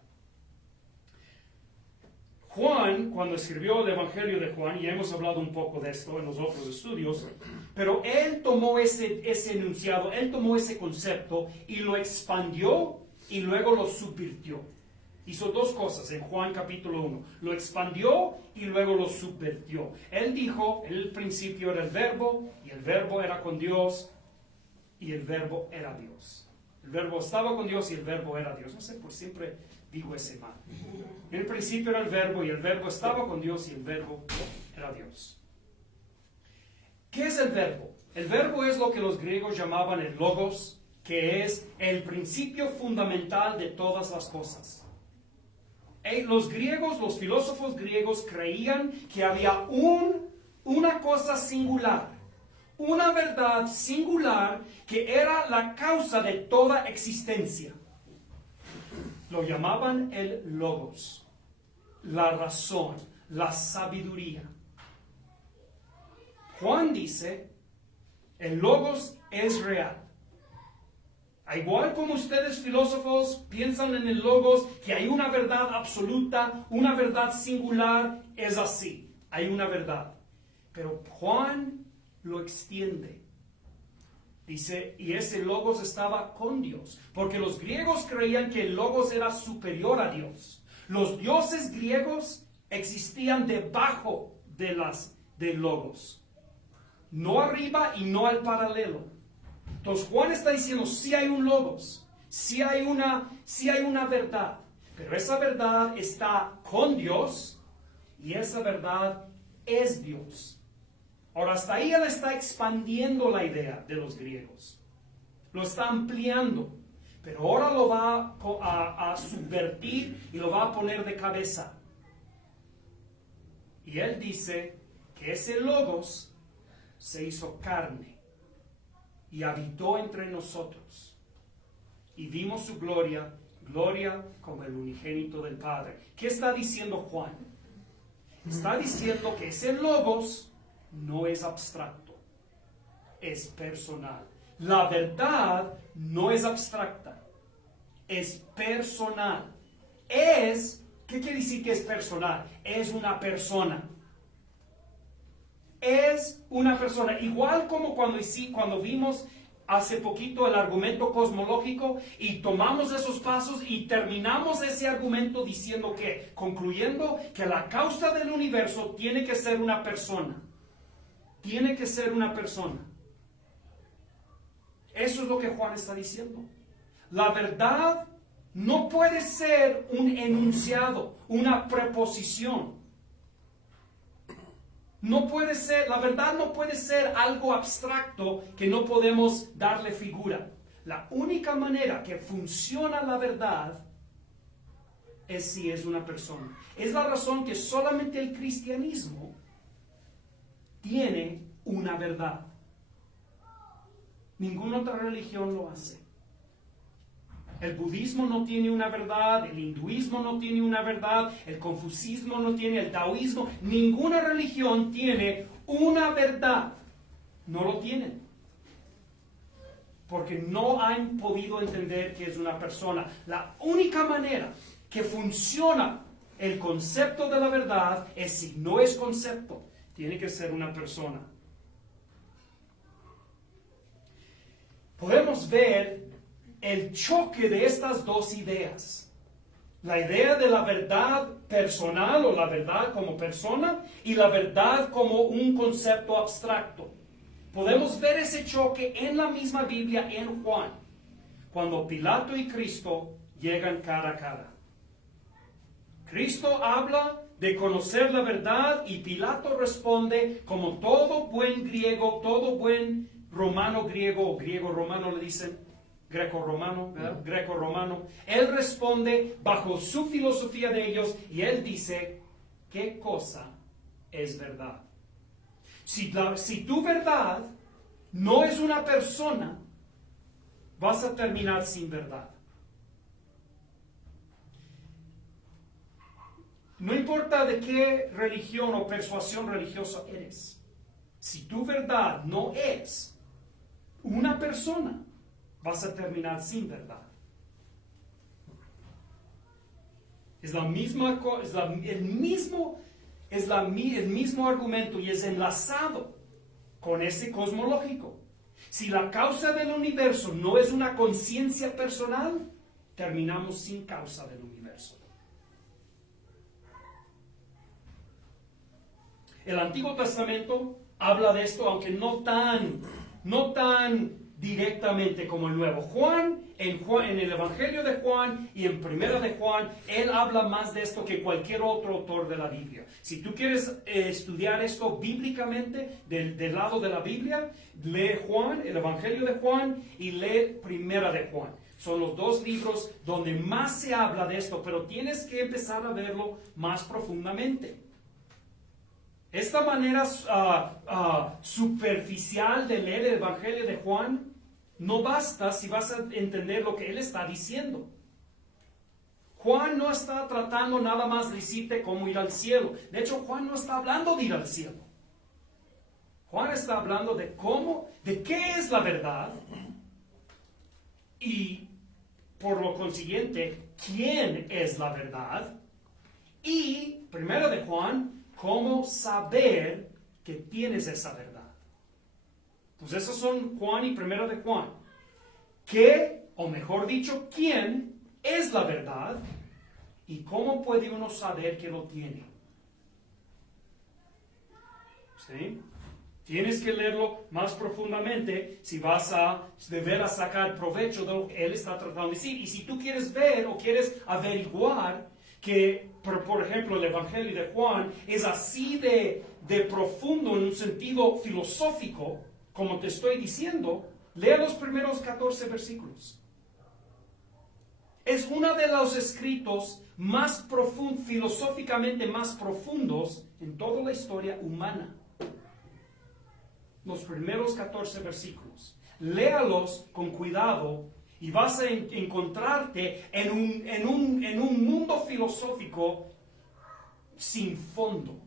Juan, cuando escribió el Evangelio de Juan, y hemos hablado un poco de esto en los otros estudios, pero él tomó ese enunciado, él tomó ese concepto y lo expandió y luego lo subvirtió. Hizo dos cosas en Juan capítulo 1. Lo expandió y luego lo subvirtió. Él dijo, en el principio era el verbo, y el verbo era con Dios, y el verbo era Dios. El verbo estaba con Dios y el verbo era Dios. No sé, por siempre digo ese mal. En el principio era el verbo y el verbo estaba con Dios y el verbo era Dios. ¿Qué es el verbo? El verbo es lo que los griegos llamaban el logos, que es el principio fundamental de todas las cosas. Los griegos, los filósofos griegos creían que había una cosa singular, una verdad singular que era la causa de toda existencia. Lo llamaban el logos, la razón, la sabiduría. Juan dice, el logos es real. Igual como ustedes filósofos piensan en el logos que hay una verdad absoluta, una verdad singular, es así, hay una verdad. Pero Juan lo extiende. Dice, y ese logos estaba con Dios, porque los griegos creían que el logos era superior a Dios. Los dioses griegos existían debajo del logos, no arriba y no al paralelo. Entonces Juan está diciendo, sí hay un logos, sí hay una verdad, pero esa verdad está con Dios y esa verdad es Dios. Ahora, hasta ahí él está expandiendo la idea de los griegos. Lo está ampliando. Pero ahora lo va a subvertir y lo va a poner de cabeza. Y él dice que ese logos se hizo carne y habitó entre nosotros. Y vimos su gloria, gloria como el unigénito del Padre. ¿Qué está diciendo Juan? Está diciendo que ese logos no es abstracto, es personal. La verdad no es abstracta, es personal. ¿Qué quiere decir que es personal? Es una persona. Es una persona. Igual como cuando vimos hace poquito el argumento cosmológico y tomamos esos pasos y terminamos ese argumento diciendo que, concluyendo que la causa del universo tiene que ser una persona. Tiene que ser una persona. Eso es lo que Juan está diciendo. La verdad no puede ser un enunciado, una preposición. No puede ser, la verdad no puede ser algo abstracto que no podemos darle figura. La única manera que funciona la verdad es si es una persona. Es la razón que solamente el cristianismo tiene una verdad. Ninguna otra religión lo hace. El budismo no tiene una verdad, el hinduismo no tiene una verdad, el confucismo no tiene, el taoísmo, ninguna religión tiene una verdad. No lo tienen. Porque no han podido entender que es una persona. La única manera que funciona el concepto de la verdad es si no es concepto, tiene que ser una persona. Podemos ver el choque de estas dos ideas. La idea de la verdad personal o la verdad como persona y la verdad como un concepto abstracto. Podemos ver ese choque en la misma Biblia en Juan, cuando Pilato y Cristo llegan cara a cara. Cristo habla de conocer la verdad y Pilato responde como todo buen griego, todo buen romano griego o griego romano le dicen, greco-romano, ¿verdad? Greco-romano. Él responde bajo su filosofía de ellos y él dice, qué cosa es verdad. Si tu verdad no es una persona, vas a terminar sin verdad. No importa de qué religión o persuasión religiosa eres. Si tu verdad no es una persona, vas a terminar sin verdad. Es la misma el mismo argumento y es enlazado con ese cosmológico. Si la causa del universo no es una conciencia personal, terminamos sin causa del universo. El Antiguo Testamento habla de esto, aunque no tan directamente como el Nuevo. Juan, en el Evangelio de Juan y en Primera de Juan, él habla más de esto que cualquier otro autor de la Biblia. Si tú quieres estudiar esto bíblicamente, del lado de la Biblia, lee Juan, el Evangelio de Juan, y lee Primera de Juan. Son los dos libros donde más se habla de esto, pero tienes que empezar a verlo más profundamente. Esta manera superficial de leer el Evangelio de Juan no basta si vas a entender lo que él está diciendo. Juan no está tratando nada más de decirte cómo ir al cielo. De hecho, Juan no está hablando de ir al cielo. Juan está hablando de de qué es la verdad y, por lo consiguiente, quién es la verdad. Y, primero de Juan, cómo saber que tienes esa verdad. Entonces, esos son Juan y Primera de Juan. ¿Qué, o mejor dicho, quién es la verdad y cómo puede uno saber que lo tiene? ¿Sí? Tienes que leerlo más profundamente si vas a de veras sacar provecho de lo que él está tratando de decir. Y si tú quieres ver o quieres averiguar que, por ejemplo, el Evangelio de Juan es así de profundo en un sentido filosófico, como te estoy diciendo, lea los primeros 14 versículos. Es uno de los escritos más profundos, filosóficamente más profundos en toda la historia humana. Los primeros 14 versículos. Léalos con cuidado y vas a encontrarte en un mundo filosófico sin fondo.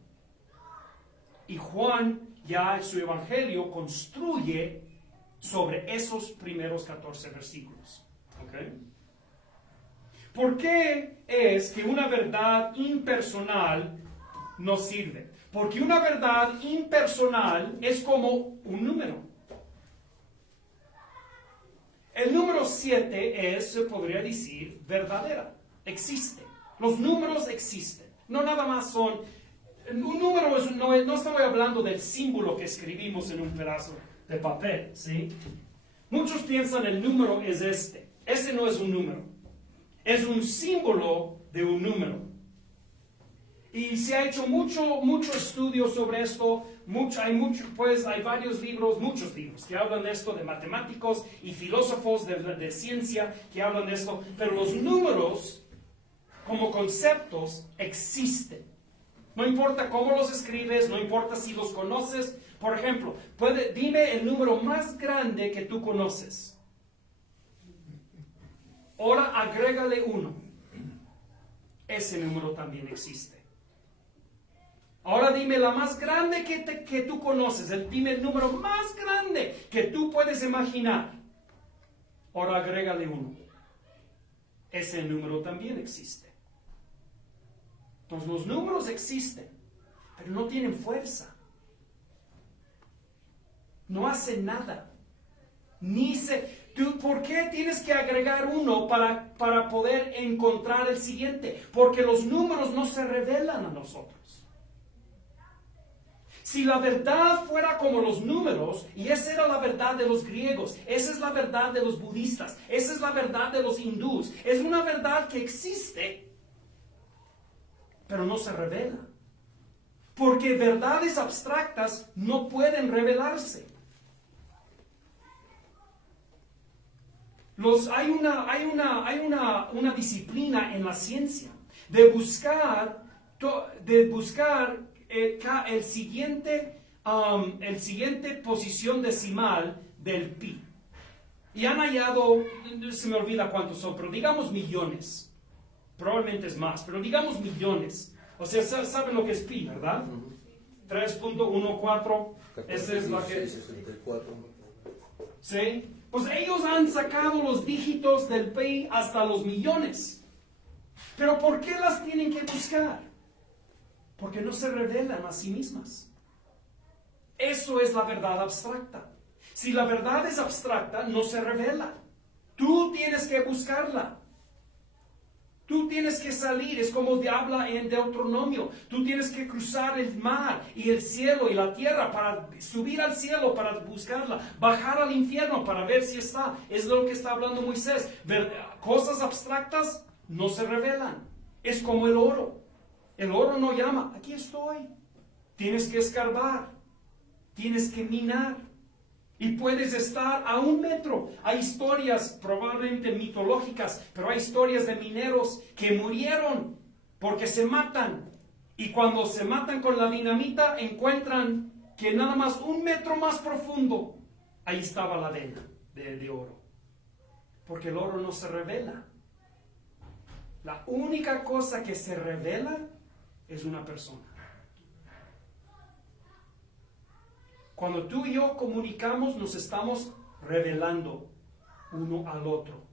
Y Juan, ya en su evangelio, construye sobre esos primeros 14 versículos. ¿Okay? ¿Por qué es que una verdad impersonal nos sirve? Porque una verdad impersonal es como un número. El número 7 es, se podría decir, verdadera. Existe. Los números existen. No nada más son... Un número no estoy hablando del símbolo que escribimos en un pedazo de papel, ¿sí? Muchos piensan el número es este. Ese no es un número. Es un símbolo de un número. Y se ha hecho mucho estudio sobre esto. Hay varios libros, muchos libros que hablan de esto, de matemáticos y filósofos de ciencia que hablan de esto. Pero los números, como conceptos, existen. No importa cómo los escribes, no importa si los conoces. Por ejemplo, dime el número más grande que tú conoces. Ahora agrégale 1. Ese número también existe. Ahora dime la más grande que tú conoces. Dime el número más grande que tú puedes imaginar. Ahora agrégale 1. Ese número también existe. Entonces los números existen, pero no tienen fuerza. No hacen nada. ¿Por qué tienes que agregar 1 para poder encontrar el siguiente? Porque los números no se revelan a nosotros. Si la verdad fuera como los números, y esa era la verdad de los griegos, esa es la verdad de los budistas, esa es la verdad de los hindús, es una verdad que existe, pero no se revela. Porque verdades abstractas no pueden revelarse. Hay una disciplina en la ciencia de buscar de buscar el siguiente posición decimal del pi. Y han hallado, se me olvida cuántos son, pero digamos millones. Probablemente es más, pero digamos millones. O sea, saben lo que es pi, ¿verdad? 3.14, esa es la que... 64. ¿Sí? Pues ellos han sacado los dígitos del pi hasta los millones. Pero ¿por qué las tienen que buscar? Porque no se revelan a sí mismas. Eso es la verdad abstracta. Si la verdad es abstracta, no se revela. Tú tienes que buscarla. Tú tienes que salir, es como habla en Deuteronomio. Tú tienes que cruzar el mar y el cielo y la tierra para subir al cielo para buscarla, bajar al infierno para ver si está. Es lo que está hablando Moisés. Cosas abstractas no se revelan. Es como el oro. El oro no llama, aquí estoy. Tienes que escarbar, tienes que minar. Y puedes estar a 1 metro. Hay historias probablemente mitológicas, pero hay historias de mineros que murieron porque se matan. Y cuando se matan con la dinamita, encuentran que nada más 1 metro más profundo, ahí estaba la vena de oro. Porque el oro no se revela. La única cosa que se revela es una persona. Cuando tú y yo comunicamos, nos estamos revelando uno al otro.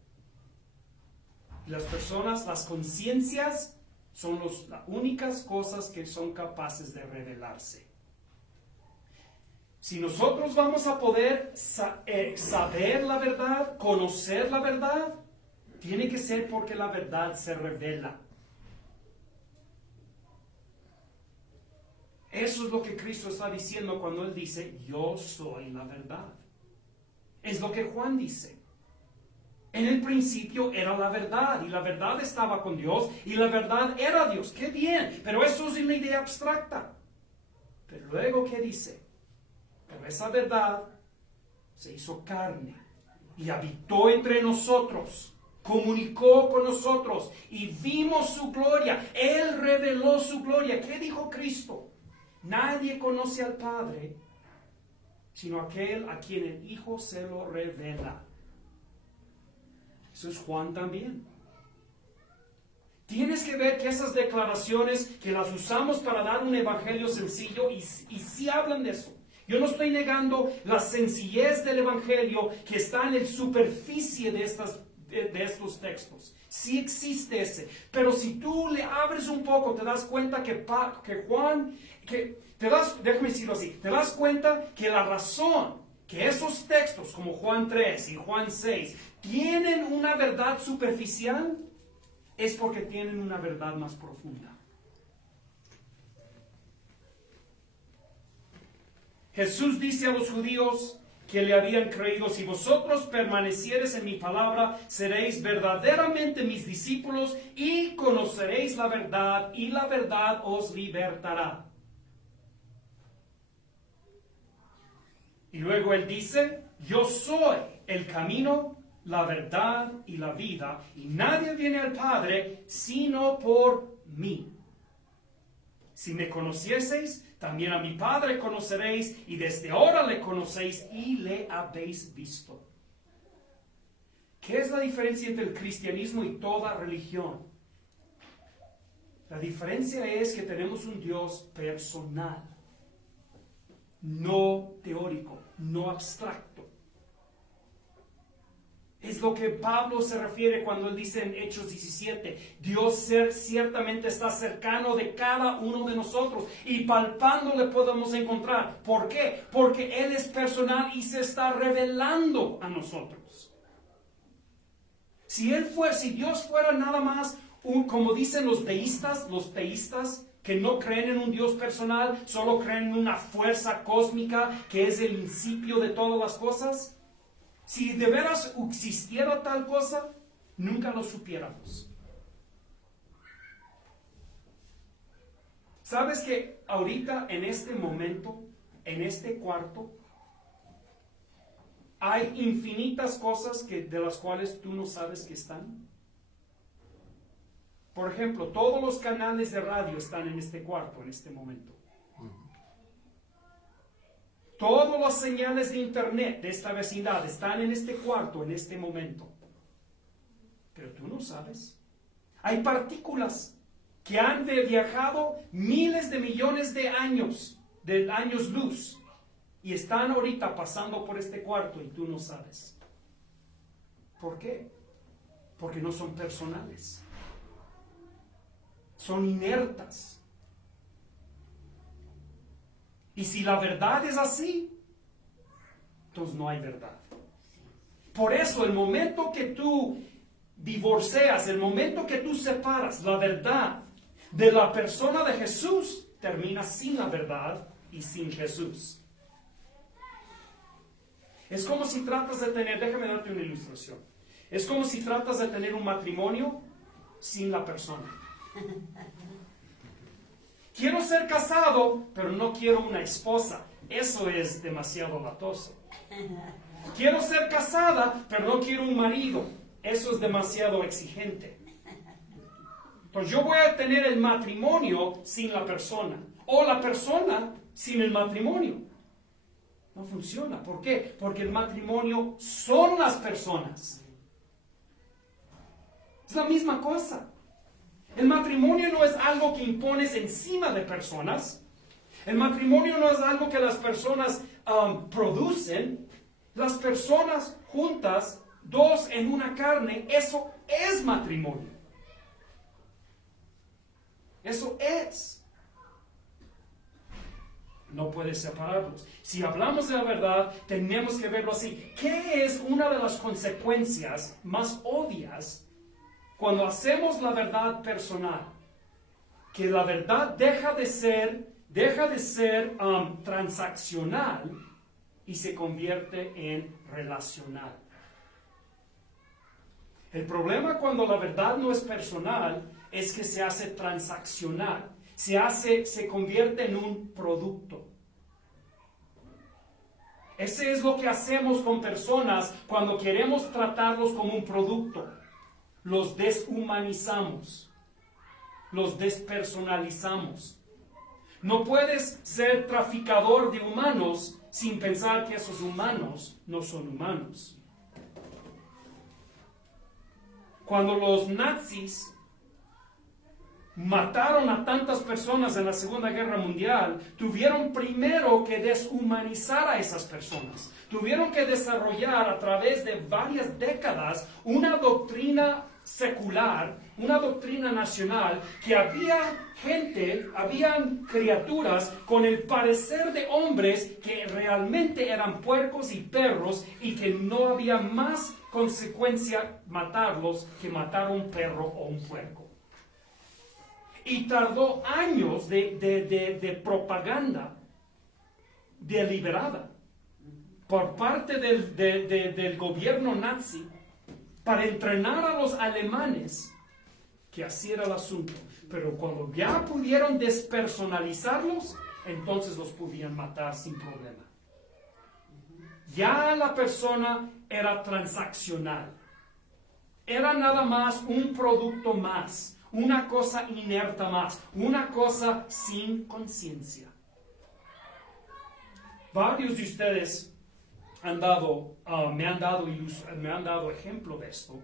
Y las personas, las conciencias, son las únicas cosas que son capaces de revelarse. Si nosotros vamos a poder saber la verdad, conocer la verdad, tiene que ser porque la verdad se revela. Eso es lo que Cristo está diciendo cuando Él dice, yo soy la verdad. Es lo que Juan dice. En el principio era la verdad, y la verdad estaba con Dios, y la verdad era Dios. ¡Qué bien! Pero eso es una idea abstracta. Pero luego, ¿qué dice? Pero esa verdad se hizo carne, y habitó entre nosotros, comunicó con nosotros, y vimos su gloria. Él reveló su gloria. ¿Qué dijo Cristo? Nadie conoce al Padre, sino aquel a quien el Hijo se lo revela. Eso es Juan también. Tienes que ver que esas declaraciones que las usamos para dar un evangelio sencillo y sí hablan de eso. Yo no estoy negando la sencillez del evangelio que está en la superficie de estos textos. Sí existe ese. Pero si tú le abres un poco, te das cuenta que Juan, déjame decirlo así, te das cuenta que la razón que esos textos como Juan 3 y Juan 6 tienen una verdad superficial es porque tienen una verdad más profunda. Jesús dice a los judíos que le habían creído, si vosotros permaneciereis en mi palabra, seréis verdaderamente mis discípulos y conoceréis la verdad, y la verdad os libertará. Y luego Él dice, yo soy el camino, la verdad y la vida, y nadie viene al Padre sino por mí. Si me conocieseis, también a mi Padre conoceréis, y desde ahora le conocéis y le habéis visto. ¿Qué es la diferencia entre el cristianismo y toda religión? La diferencia es que tenemos un Dios personal, no teórico, no abstracto. Es lo que Pablo se refiere cuando él dice en Hechos 17, Dios ciertamente está cercano de cada uno de nosotros y palpándole podemos encontrar. ¿Por qué? Porque Él es personal y se está revelando a nosotros. Si Dios fuera nada más, como dicen los teístas que no creen en un Dios personal, solo creen en una fuerza cósmica que es el principio de todas las cosas. Si de veras existiera tal cosa, nunca lo supiéramos. ¿Sabes que ahorita, en este momento, en este cuarto, hay infinitas cosas de las cuales tú no sabes que están? Por ejemplo, todos los canales de radio están en este cuarto en este momento. Todas las señales de internet de esta vecindad están en este cuarto en este momento. Pero tú no sabes. Hay partículas que han viajado miles de millones de años luz, y están ahorita pasando por este cuarto y tú no sabes. ¿Por qué? Porque no son personales. Son inertas. Y si la verdad es así, entonces no hay verdad. Por eso el momento que tú divorcias, el momento que tú separas la verdad de la persona de Jesús, termina sin la verdad y sin Jesús. Es como si tratas de tener, déjame darte una ilustración. Es como si tratas de tener un matrimonio sin la persona. Quiero ser casado, pero no quiero una esposa. Eso es demasiado latoso. Quiero ser casada, pero no quiero un marido. Eso es demasiado exigente. Entonces yo voy a tener el matrimonio sin la persona. O la persona sin el matrimonio. No funciona. ¿Por qué? Porque el matrimonio son las personas. Es la misma cosa. El matrimonio no es algo que impones encima de personas. El matrimonio no es algo que las personas producen. Las personas juntas, dos en una carne, eso es matrimonio. Eso es. No puedes separarlos. Si hablamos de la verdad, tenemos que verlo así. ¿Qué es una de las consecuencias más obvias cuando hacemos la verdad personal? Que la verdad deja de ser transaccional y se convierte en relacional. El problema cuando la verdad no es personal es que se hace transaccional. Se convierte en un producto. Ese es lo que hacemos con personas cuando queremos tratarlos como un producto. Los deshumanizamos. Los despersonalizamos. No puedes ser traficador de humanos sin pensar que esos humanos no son humanos. Cuando los nazis mataron a tantas personas en la Segunda Guerra Mundial, tuvieron primero que deshumanizar a esas personas. Tuvieron que desarrollar a través de varias décadas una doctrina secular, una doctrina nacional, que habían criaturas con el parecer de hombres que realmente eran puercos y perros y que no había más consecuencia matarlos que matar a un perro o un puerco. Y tardó años de propaganda deliberada por parte del gobierno nazi para entrenar a los alemanes que así era el asunto. Pero cuando ya pudieron despersonalizarlos, entonces los podían matar sin problema. Ya la persona era transaccional. Era nada más un producto más. Una cosa inerta más, una cosa sin conciencia. Varios de ustedes me han dado ejemplo de esto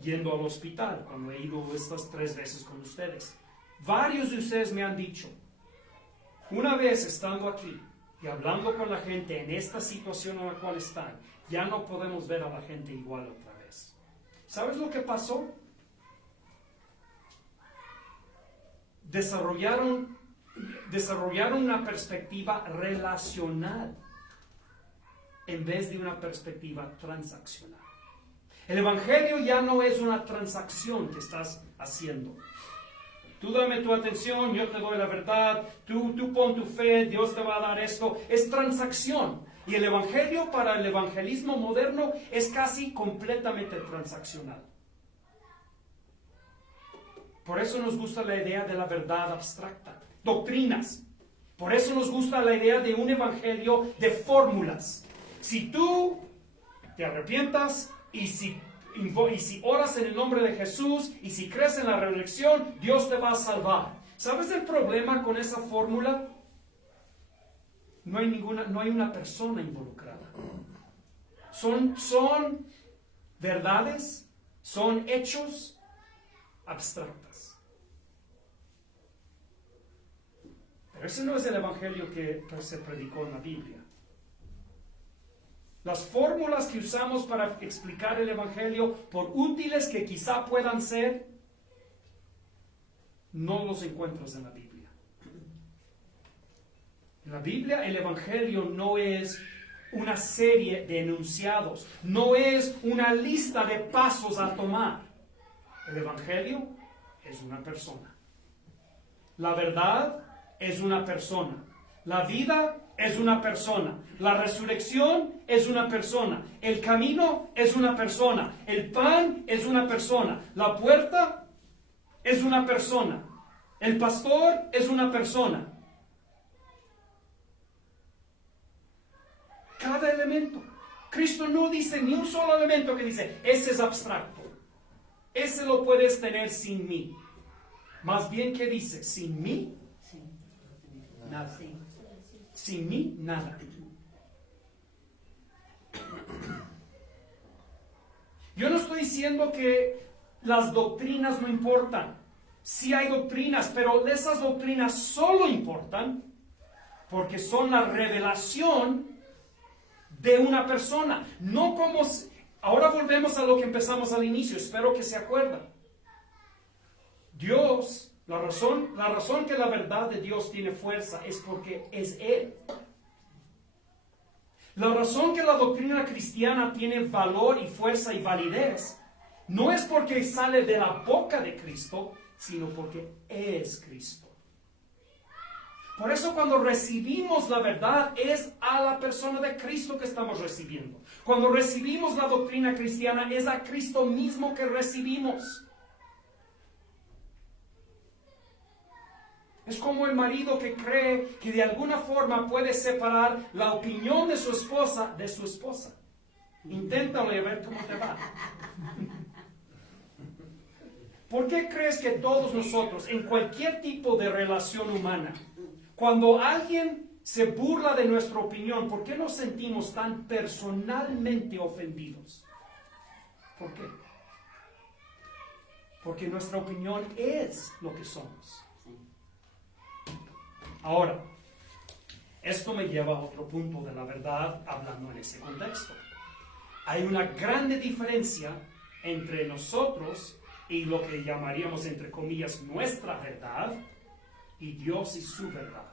yendo al hospital, cuando he ido estas 3 veces con ustedes. Varios de ustedes me han dicho, una vez estando aquí y hablando con la gente en esta situación en la cual están, ya no podemos ver a la gente igual otra vez. ¿Sabes lo que pasó? Desarrollaron una perspectiva relacional en vez de una perspectiva transaccional. El Evangelio ya no es una transacción que estás haciendo. Tú dame tu atención, yo te doy la verdad, tú pon tu fe, Dios te va a dar esto. Es transacción. Y el Evangelio para el evangelismo moderno es casi completamente transaccional. Por eso nos gusta la idea de la verdad abstracta, doctrinas. Por eso nos gusta la idea de un evangelio de fórmulas. Si tú te arrepientas y si y si oras en el nombre de Jesús y si crees en la resurrección, Dios te va a salvar. ¿Sabes el problema con esa fórmula? No hay una persona involucrada. Son verdades, son hechos abstractas. Pero ese no es el evangelio que se predicó en la Biblia. Las fórmulas que usamos para explicar el evangelio, por útiles que quizá puedan ser, no los encuentras en la Biblia. En la Biblia el evangelio no es una serie de enunciados, no es una lista de pasos a tomar. El evangelio es una persona. La verdad es una persona. La vida es una persona. La resurrección es una persona. El camino es una persona. El pan es una persona. La puerta es una persona. El pastor es una persona. Cada elemento. Cristo no dice ni un solo elemento que dice, ese es abstracto. Ese lo puedes tener sin mí. Más bien, ¿qué dice? Sin mí, Sí. nada. Sí. Sin mí, nada. Yo no estoy diciendo que las doctrinas no importan. Sí hay doctrinas, pero esas doctrinas solo importan porque son la revelación de una persona. No como... Ahora volvemos a lo que empezamos al inicio. Espero que se acuerdan. Dios, la razón que la verdad de Dios tiene fuerza es porque es Él. La razón que la doctrina cristiana tiene valor y fuerza y validez no es porque sale de la boca de Cristo, sino porque es Cristo. Por eso cuando recibimos la verdad es a la persona de Cristo que estamos recibiendo. Cuando recibimos la doctrina cristiana es a Cristo mismo que recibimos. Es como el marido que cree que de alguna forma puede separar la opinión de su esposa de su esposa. Inténtalo y a ver cómo te va. ¿Por qué crees que todos nosotros, en cualquier tipo de relación humana, cuando alguien se burla de nuestra opinión, ¿por qué nos sentimos tan personalmente ofendidos? ¿Por qué? Porque nuestra opinión es lo que somos. Ahora, esto me lleva a otro punto de la verdad, hablando en ese contexto. Hay una grande diferencia entre nosotros y lo que llamaríamos, entre comillas, nuestra verdad, y Dios y su verdad.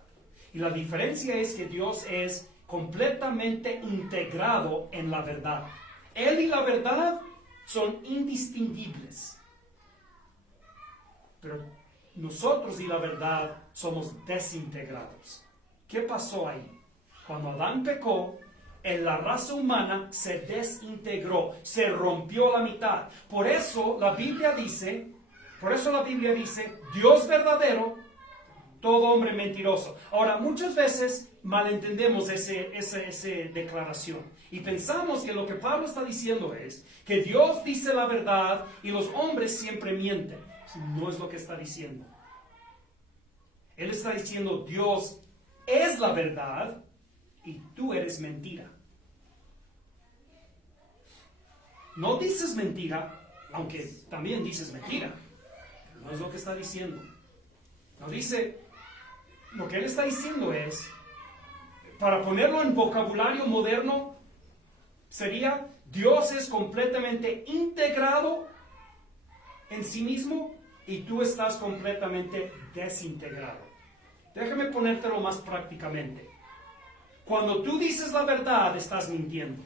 Y la diferencia es que Dios es completamente integrado en la verdad. Él y la verdad son indistinguibles. Pero nosotros y la verdad somos desintegrados. ¿Qué pasó ahí? Cuando Adán pecó, en la raza humana se desintegró, se rompió la mitad. Por eso la Biblia dice, Dios verdadero, todo hombre mentiroso. Ahora, muchas veces malentendemos esa declaración y pensamos que lo que Pablo está diciendo es que Dios dice la verdad y los hombres siempre mienten. No es lo que está diciendo. Él está diciendo Dios es la verdad y tú eres mentira. No dices mentira, aunque también dices mentira. No es lo que está diciendo. No dice, lo que él está diciendo es, para ponerlo en vocabulario moderno, sería Dios es completamente integrado en sí mismo y tú estás completamente desintegrado. Déjame ponértelo más prácticamente. Cuando tú dices la verdad, estás mintiendo.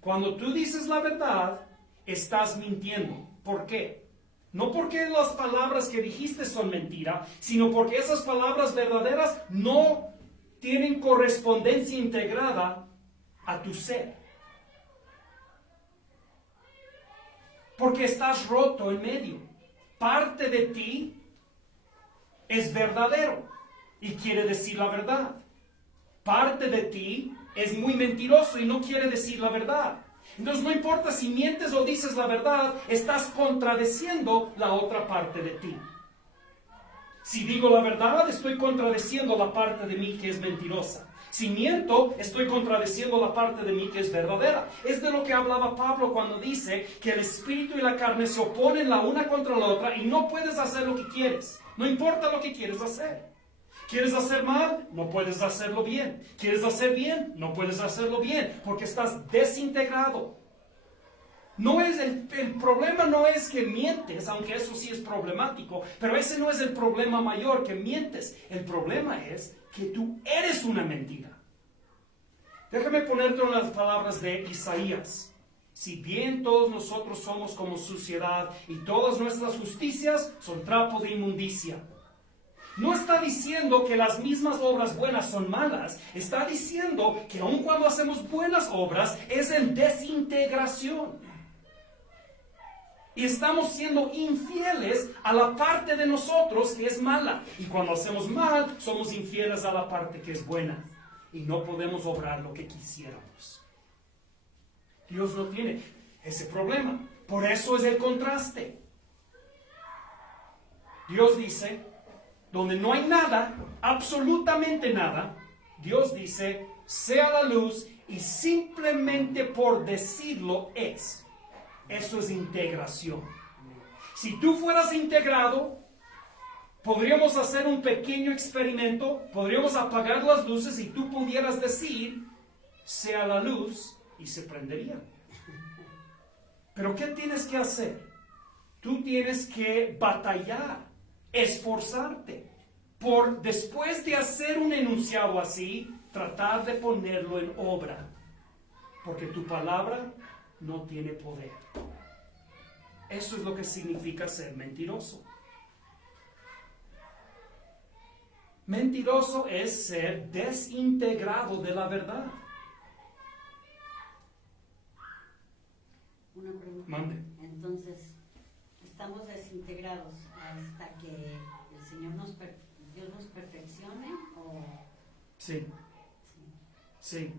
Cuando tú dices la verdad, estás mintiendo. ¿Por qué? No porque las palabras que dijiste son mentira, sino porque esas palabras verdaderas no tienen correspondencia integrada a tu ser. Porque estás roto en medio. Parte de ti es verdadero y quiere decir la verdad. Parte de ti es muy mentiroso y no quiere decir la verdad. Entonces no importa si mientes o dices la verdad, estás contradeciendo la otra parte de ti. Si digo la verdad, estoy contradeciendo la parte de mí que es mentirosa. Si miento, estoy contradeciendo la parte de mí que es verdadera. Es de lo que hablaba Pablo cuando dice que el espíritu y la carne se oponen la una contra la otra y no puedes hacer lo que quieres. No importa lo que quieres hacer. ¿Quieres hacer mal? No puedes hacerlo bien. ¿Quieres hacer bien? No puedes hacerlo bien, porque estás desintegrado. No es el problema no es que mientes, aunque eso sí es problemático, pero ese no es el problema mayor, que mientes. El problema es que tú eres una mentira. Déjame ponerte en las palabras de Isaías. Si bien todos nosotros somos como suciedad y todas nuestras justicias son trapo de inmundicia. No está diciendo que las mismas obras buenas son malas. Está diciendo que aun cuando hacemos buenas obras es en desintegración. Y estamos siendo infieles a la parte de nosotros que es mala. Y cuando hacemos mal, somos infieles a la parte que es buena. Y no podemos obrar lo que quisiéramos. Dios no tiene ese problema. Por eso es el contraste. Dios dice, donde no hay nada, absolutamente nada, Dios dice, sea la luz, y simplemente por decirlo es. Eso es integración. Si tú fueras integrado, podríamos hacer un pequeño experimento, podríamos apagar las luces y tú pudieras decir, sea la luz, y se prendería. Pero ¿qué tienes que hacer? Tú tienes que batallar, esforzarte, por después de hacer un enunciado así, tratar de ponerlo en obra. Porque tu palabra no tiene poder. Eso es lo que significa ser mentiroso. Mentiroso es ser desintegrado de la verdad. Una pregunta. Mande. Entonces, estamos desintegrados hasta que el Señor Dios nos perfeccione, o Sí. Sí.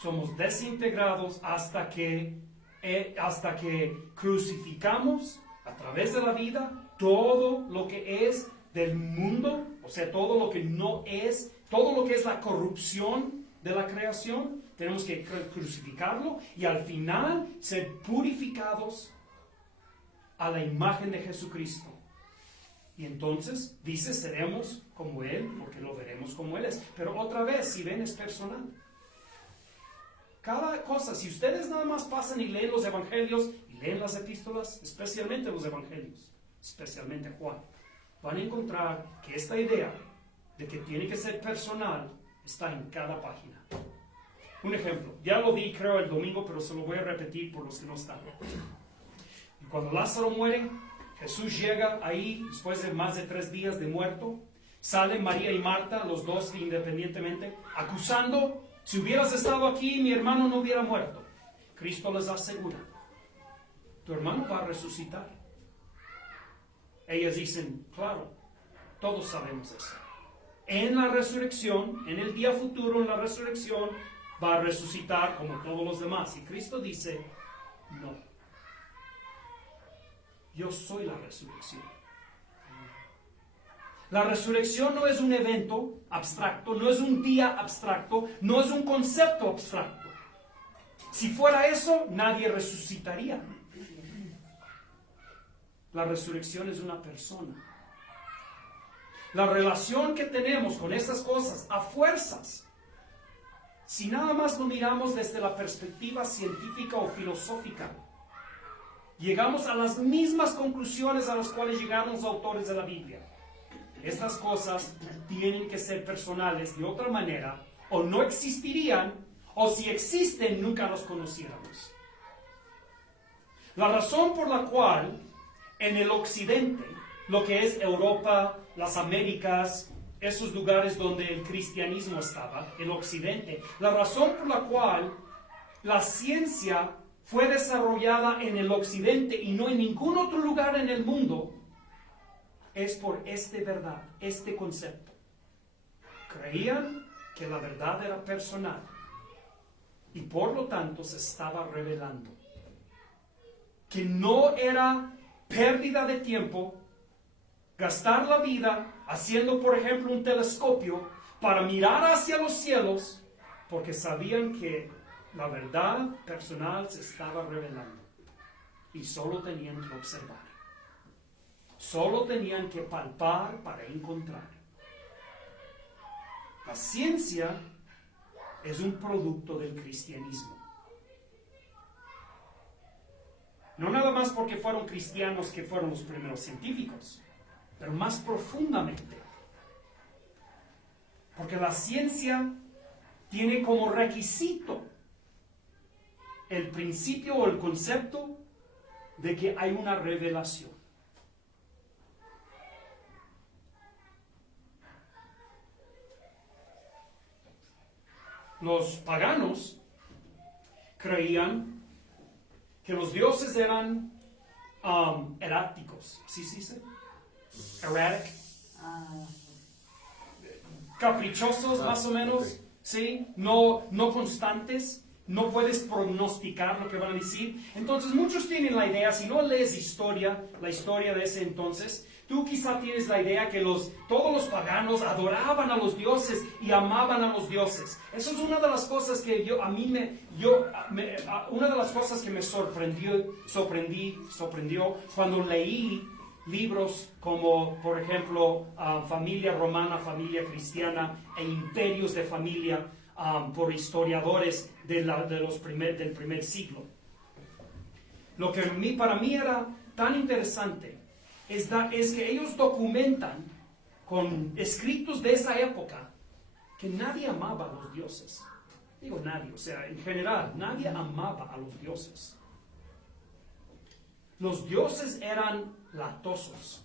Somos desintegrados hasta que crucificamos a través de la vida todo lo que es del mundo, o sea, todo lo que no es, todo lo que es la corrupción de la creación, tenemos que crucificarlo y al final ser purificados a la imagen de Jesucristo. Y entonces, dice, seremos como Él, porque lo veremos como Él es. Pero otra vez, si ven, es personal. Cada cosa, si ustedes nada más pasan y leen los evangelios y leen las epístolas, especialmente los evangelios, especialmente Juan, van a encontrar que esta idea de que tiene que ser personal está en cada página. Un ejemplo, ya lo di creo el domingo, pero se lo voy a repetir por los que no están. Y cuando Lázaro muere, Jesús llega ahí después de más de 3 días de muerto, salen María y Marta, los dos independientemente, acusando: si hubieras estado aquí, mi hermano no hubiera muerto. Cristo les asegura, tu hermano va a resucitar. Ellas dicen, claro, todos sabemos eso. En la resurrección, en el día futuro, en la resurrección, va a resucitar como todos los demás. Y Cristo dice, no. Yo soy la resurrección. La resurrección no es un evento abstracto, no es un día abstracto, no es un concepto abstracto. Si fuera eso, nadie resucitaría. La resurrección es una persona. La relación que tenemos con esas cosas a fuerzas, si nada más lo miramos desde la perspectiva científica o filosófica, llegamos a las mismas conclusiones a las cuales llegaron los autores de la Biblia. Estas cosas tienen que ser personales, de otra manera, o no existirían, o si existen, nunca los conociéramos. La razón por la cual en el occidente, lo que es Europa, las Américas, esos lugares donde el cristianismo estaba, el occidente, la razón por la cual la ciencia fue desarrollada en el occidente y no en ningún otro lugar en el mundo, es por esta verdad, este concepto. Creían que la verdad era personal. y por lo tanto se estaba revelando. Que no era pérdida de tiempo gastar la vida haciendo, por ejemplo, un telescopio para mirar hacia los cielos, porque sabían que la verdad personal se estaba revelando y solo tenían que observar. Solo tenían que palpar para encontrar. La ciencia es un producto del cristianismo. No nada más porque fueron cristianos que fueron los primeros científicos, pero más profundamente. Porque la ciencia tiene como requisito el principio o el concepto de que hay una revelación. Los paganos creían que los dioses eran eráticos, ¿sí se dice? Erratic. Caprichosos, más o menos, okay. ¿sí? No constantes, no puedes pronosticar lo que van a decir. Entonces muchos tienen la idea, si no lees la historia de ese entonces, tú quizá tienes la idea que todos los paganos adoraban a los dioses y amaban a los dioses. Eso es una de las cosas que una de las cosas que me sorprendió cuando leí libros como, por ejemplo, Familia Romana, Familia Cristiana e Imperios de Familia por historiadores del primer siglo. Lo que para mí era tan interesante es que ellos documentan con escritos de esa época que nadie amaba a los dioses. Digo nadie, o sea, en general, nadie amaba a los dioses. Los dioses eran latosos,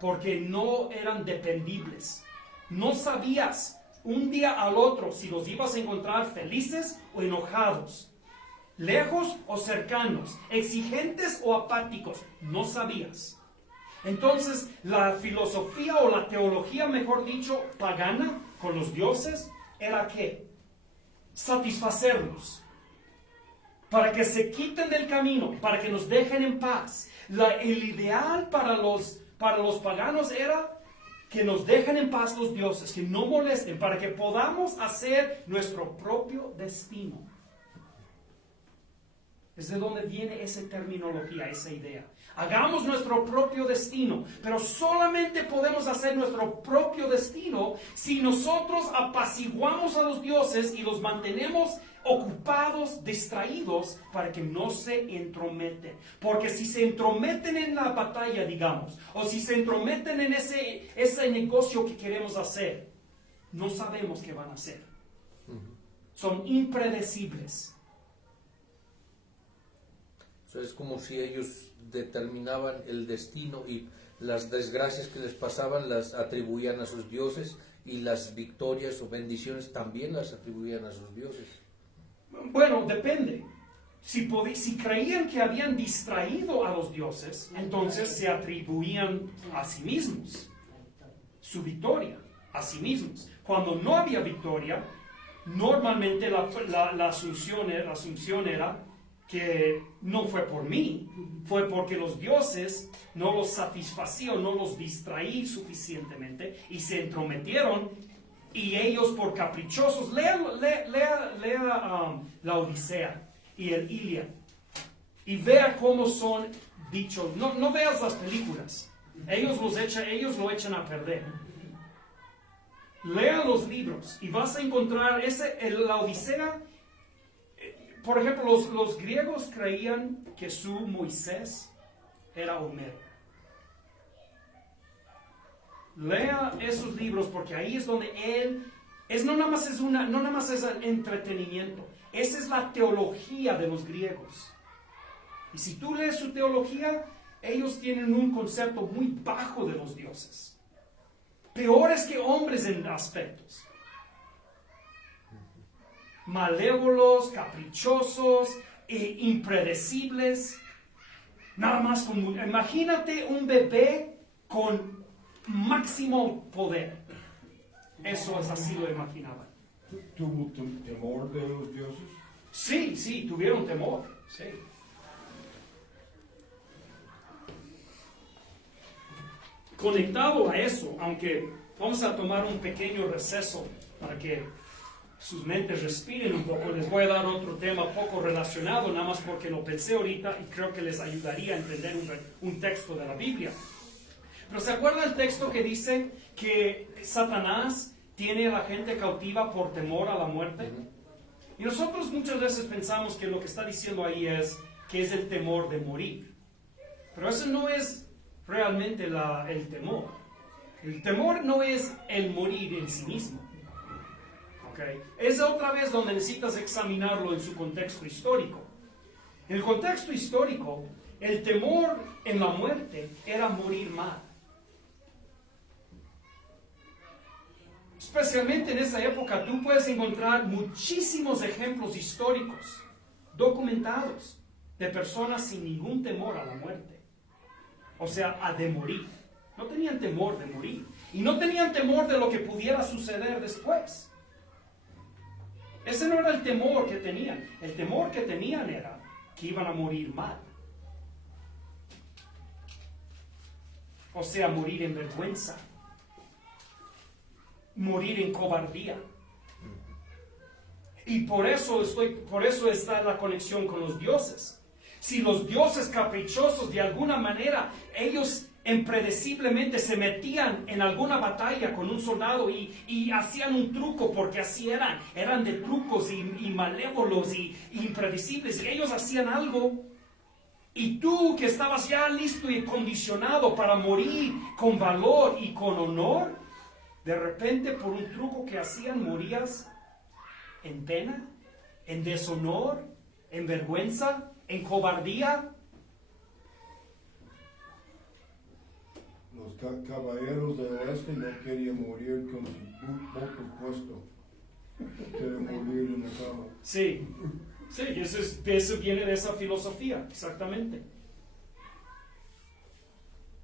porque no eran dependibles. No sabías un día al otro si los ibas a encontrar felices o enojados, lejos o cercanos, exigentes o apáticos. No sabías. Entonces, la filosofía o la teología, mejor dicho, pagana con los dioses, era ¿qué? Satisfacerlos, para que se quiten del camino, para que nos dejen en paz. El ideal para los paganos era que nos dejen en paz los dioses, que no molesten, para que podamos hacer nuestro propio destino. Es de donde viene esa terminología, esa idea. Hagamos nuestro propio destino, pero solamente podemos hacer nuestro propio destino si nosotros apaciguamos a los dioses y los mantenemos ocupados, distraídos, para que no se entrometen. Porque si se entrometen en la batalla, digamos, o si se entrometen en ese negocio que queremos hacer, no sabemos qué van a hacer. Son impredecibles. Es como si ellos determinaban el destino y las desgracias que les pasaban las atribuían a sus dioses y las victorias o bendiciones también las atribuían a sus dioses. Bueno, depende. Si creían que habían distraído a los dioses, entonces se atribuían a sí mismos su victoria, a sí mismos. Cuando no había victoria, normalmente la asunción era que no fue por mí, fue porque los dioses no los satisfacían, no los distraí suficientemente y se entrometieron, y ellos por caprichosos, lea la Odisea y el Iliad y vea cómo son dichos. No veas las películas, ellos lo echan a perder. Lea los libros y vas a encontrar la Odisea. Por ejemplo, los griegos creían que su Moisés era Homero. Lea esos libros porque ahí es donde no nada más es el entretenimiento. Esa es la teología de los griegos. Y si tú lees su teología, ellos tienen un concepto muy bajo de los dioses. Peores que hombres en aspectos. Malévolos, caprichosos, impredecibles. Nada más imagínate un bebé con máximo poder. Eso es así lo imaginaban. ¿Tuvo temor de los dioses? Sí, sí, tuvieron temor. Sí. Conectado a eso, aunque vamos a tomar un pequeño receso para que sus mentes respiren un poco, les voy a dar otro tema poco relacionado, nada más porque lo pensé ahorita y creo que les ayudaría a entender un texto de la Biblia. Pero ¿se acuerda el texto que dice que Satanás tiene a la gente cautiva por temor a la muerte? Y nosotros muchas veces pensamos que lo que está diciendo ahí es que es el temor de morir. Pero eso no es realmente el temor. El temor no es el morir en sí mismo. ¿Okay? Es otra vez donde necesitas examinarlo en su contexto histórico. En el contexto histórico, el temor en la muerte era morir mal. Especialmente en esa época, tú puedes encontrar muchísimos ejemplos históricos, documentados, de personas sin ningún temor a la muerte. O sea, a de morir. No tenían temor de morir. Y no tenían temor de lo que pudiera suceder después. Ese no era el temor que tenían. El temor que tenían era que iban a morir mal. O sea, morir en vergüenza. Morir en cobardía. Y por eso está la conexión con los dioses. Si los dioses caprichosos de alguna manera, ellos impredeciblemente se metían en alguna batalla con un soldado y hacían un truco, porque así eran de trucos y malévolos y impredecibles, y ellos hacían algo, y tú que estabas ya listo y condicionado para morir con valor y con honor, de repente por un truco que hacían morías en pena, en deshonor, en vergüenza, en cobardía. Los caballeros del oeste no querían morir con su voto puesto. Querían morir en la cama. Sí, eso viene de esa filosofía, exactamente.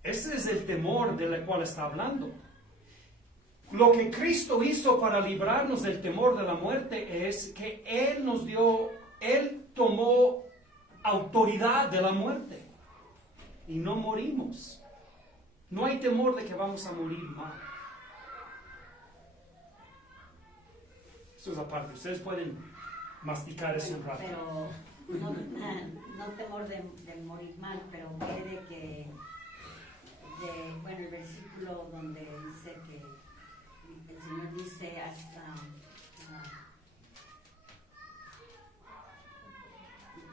Ese es el temor del cual está hablando. Lo que Cristo hizo para librarnos del temor de la muerte es que Él tomó autoridad de la muerte y no morimos. No hay temor de que vamos a morir mal. Esto es aparte, ustedes pueden masticar eso un rato. Pero no temor de morir mal, pero puede el versículo donde dice que el Señor dice hasta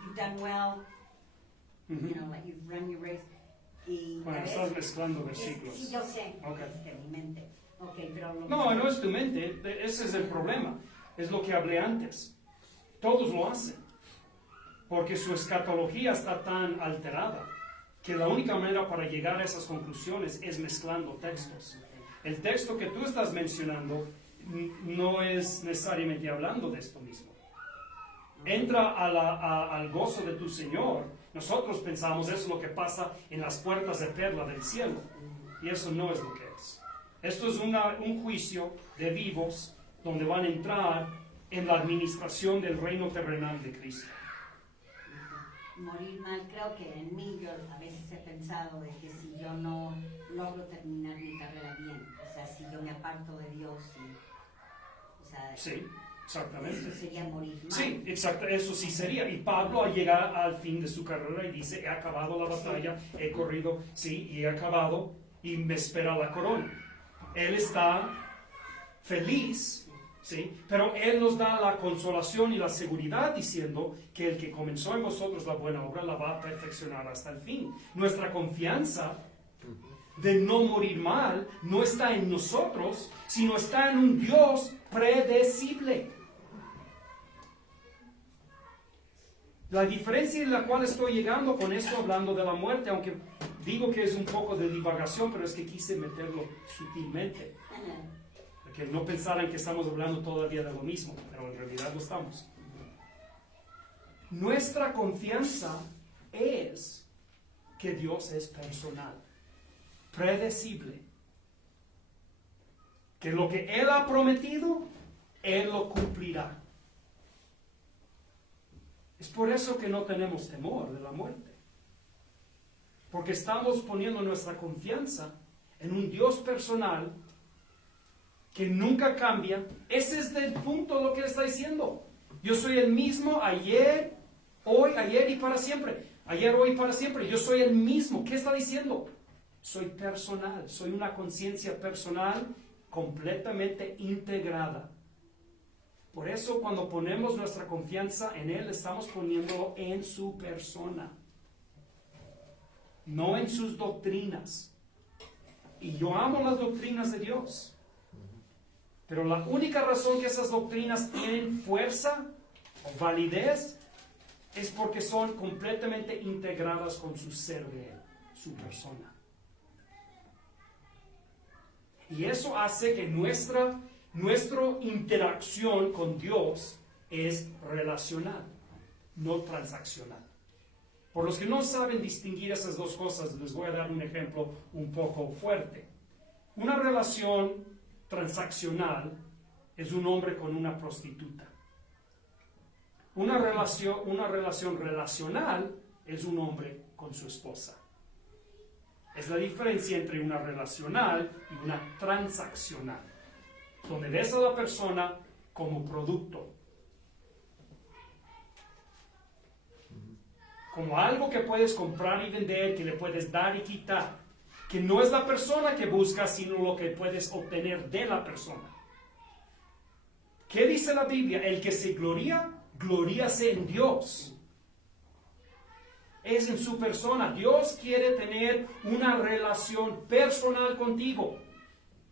you've done well, like you've run your race. Y Bueno, estás mezclando versículos. Sí, yo sé, Okay. es que mi mente. Okay, pero No es tu mente, ese es el problema. Es lo que hablé antes. Todos lo hacen. Porque su escatología está tan alterada que la única manera para llegar a esas conclusiones es mezclando textos. El texto que tú estás mencionando no es necesariamente hablando de esto mismo. Entra al gozo de tu Señor. Nosotros pensamos eso es lo que pasa en las puertas de perla del cielo. Y eso no es lo que es. Esto es un juicio de vivos donde van a entrar en la administración del reino terrenal de Cristo. Morir mal, creo que en mí yo a veces he pensado de que si yo no logro terminar mi carrera bien, o sea, si yo me aparto de Dios, Sí, exactamente. Eso sería morir mal. Sí, exacto, eso sí sería. Y Pablo al llegar al fin de su carrera y dice, he acabado la batalla, he corrido, sí, y he acabado y me espera la corona. Él está feliz. ¿Sí? Pero Él nos da la consolación y la seguridad diciendo que el que comenzó en vosotros la buena obra la va a perfeccionar hasta el fin. Nuestra confianza de no morir mal no está en nosotros, sino está en un Dios predecible. La diferencia en la cual estoy llegando con esto, hablando de la muerte, aunque digo que es un poco de divagación, pero es que quise meterlo sutilmente. Que no pensaran que estamos hablando todavía de lo mismo, pero en realidad lo estamos. Nuestra confianza es que Dios es personal, predecible. Que lo que Él ha prometido, Él lo cumplirá. Es por eso que no tenemos temor de la muerte. Porque estamos poniendo nuestra confianza en un Dios personal que nunca cambia. Ese es el punto de lo que está diciendo. Yo soy el mismo ayer, hoy, ayer y para siempre. Ayer, hoy y para siempre. Yo soy el mismo. ¿Qué está diciendo? Soy personal. Soy una conciencia personal completamente integrada. Por eso cuando ponemos nuestra confianza en Él, estamos poniéndolo en su persona, no en sus doctrinas. Y yo amo las doctrinas de Dios. Pero la única razón que esas doctrinas tienen fuerza o validez es porque son completamente integradas con su ser de Él, su persona. Y eso hace que nuestra interacción con Dios es relacional, no transaccional. Por los que no saben distinguir esas dos cosas, les voy a dar un ejemplo un poco fuerte. Una relación transaccional es un hombre con una prostituta. Una relación relacional es un hombre con su esposa. Es la diferencia entre una relacional y una transaccional, donde ves a la persona como producto, como algo que puedes comprar y vender, que le puedes dar y quitar, que no es la persona que buscas, sino lo que puedes obtener de la persona. ¿Qué dice la Biblia? El que se gloría, gloríase en Dios. Es en su persona. Dios quiere tener una relación personal contigo.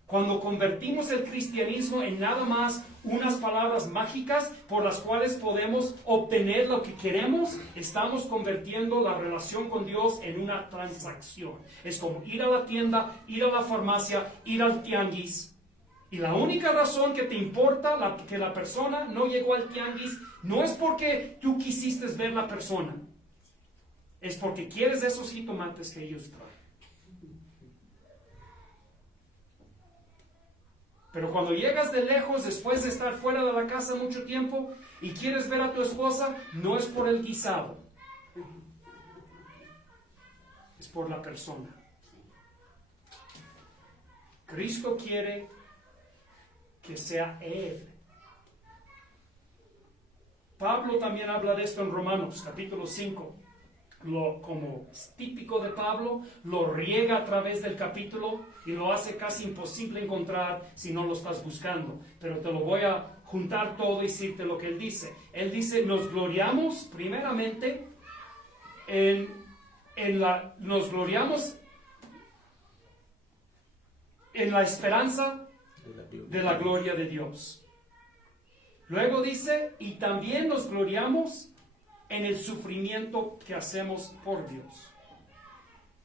Cuando convertimos el cristianismo en nada más unas palabras mágicas por las cuales podemos obtener lo que queremos, estamos convirtiendo la relación con Dios en una transacción. Es como ir a la tienda, ir a la farmacia, ir al tianguis. Y la única razón que te importa que la persona no llegó al tianguis no es porque tú quisiste ver la persona. Es porque quieres esos jitomates que ellos traen. Pero cuando llegas de lejos, después de estar fuera de la casa mucho tiempo, y quieres ver a tu esposa, no es por el guisado. Es por la persona. Cristo quiere que sea Él. Pablo también habla de esto en Romanos, capítulo 5. Como es típico de Pablo, lo riega a través del capítulo y lo hace casi imposible encontrar si no lo estás buscando. Pero te lo voy a juntar todo y decirte lo que él dice. Él dice, nos gloriamos primeramente nos gloriamos en la esperanza de la gloria de Dios. Luego dice, y también nos gloriamos en el sufrimiento que hacemos por Dios.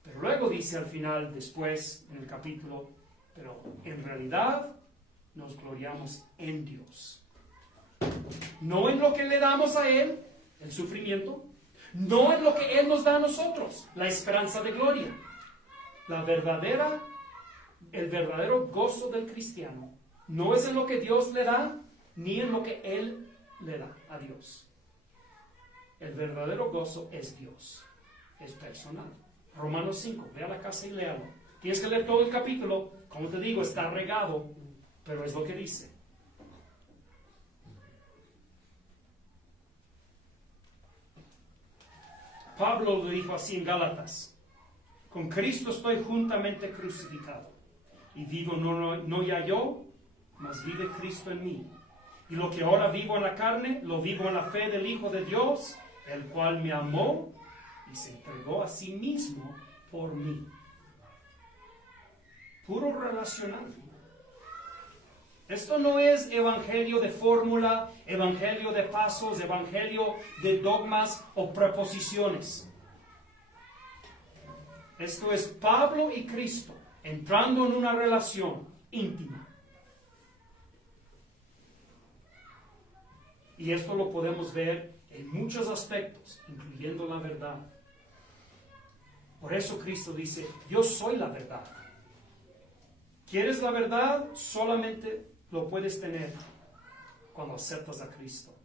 Pero luego dice al final, después en el capítulo, pero en realidad nos gloriamos en Dios. No en lo que le damos a Él, el sufrimiento, no en lo que Él nos da a nosotros, la esperanza de gloria. El verdadero gozo del cristiano no es en lo que Dios le da, ni en lo que Él le da a Dios. El verdadero gozo es Dios, es personal. Romanos 5, ve a la casa y léalo. Tienes que leer todo el capítulo, como te digo, está regado, pero es lo que dice. Pablo lo dijo así en Gálatas: con Cristo estoy juntamente crucificado, y vivo no ya yo, mas vive Cristo en mí. Y lo que ahora vivo en la carne, lo vivo en la fe del Hijo de Dios, el cual me amó y se entregó a sí mismo por mí. Puro relacional. Esto no es evangelio de fórmula, evangelio de pasos, evangelio de dogmas o preposiciones. Esto es Pablo y Cristo entrando en una relación íntima. Y esto lo podemos ver en muchos aspectos, incluyendo la verdad. Por eso Cristo dice, yo soy la verdad. ¿Quieres la verdad? Solamente lo puedes tener cuando aceptas a Cristo.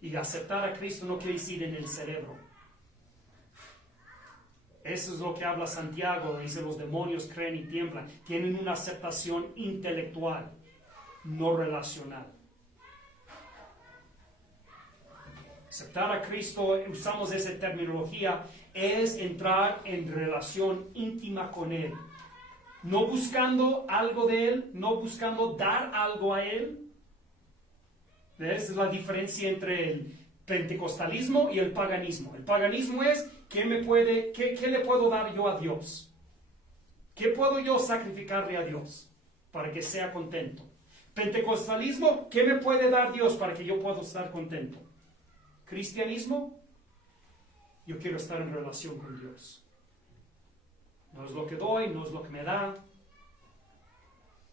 Y aceptar a Cristo no quiere decir en el cerebro. Eso es lo que habla Santiago, dice los demonios creen y tiemblan. Tienen una aceptación intelectual, no relacional. Aceptar a Cristo, usamos esa terminología, es entrar en relación íntima con Él. No buscando algo de Él, no buscando dar algo a Él. ¿Ves? Es la diferencia entre el pentecostalismo y el paganismo. El paganismo es, ¿qué le puedo dar yo a Dios? ¿Qué puedo yo sacrificarle a Dios para que sea contento? Pentecostalismo, ¿qué me puede dar Dios para que yo pueda estar contento? Cristianismo, yo quiero estar en relación con Dios. No es lo que doy, no es lo que me da,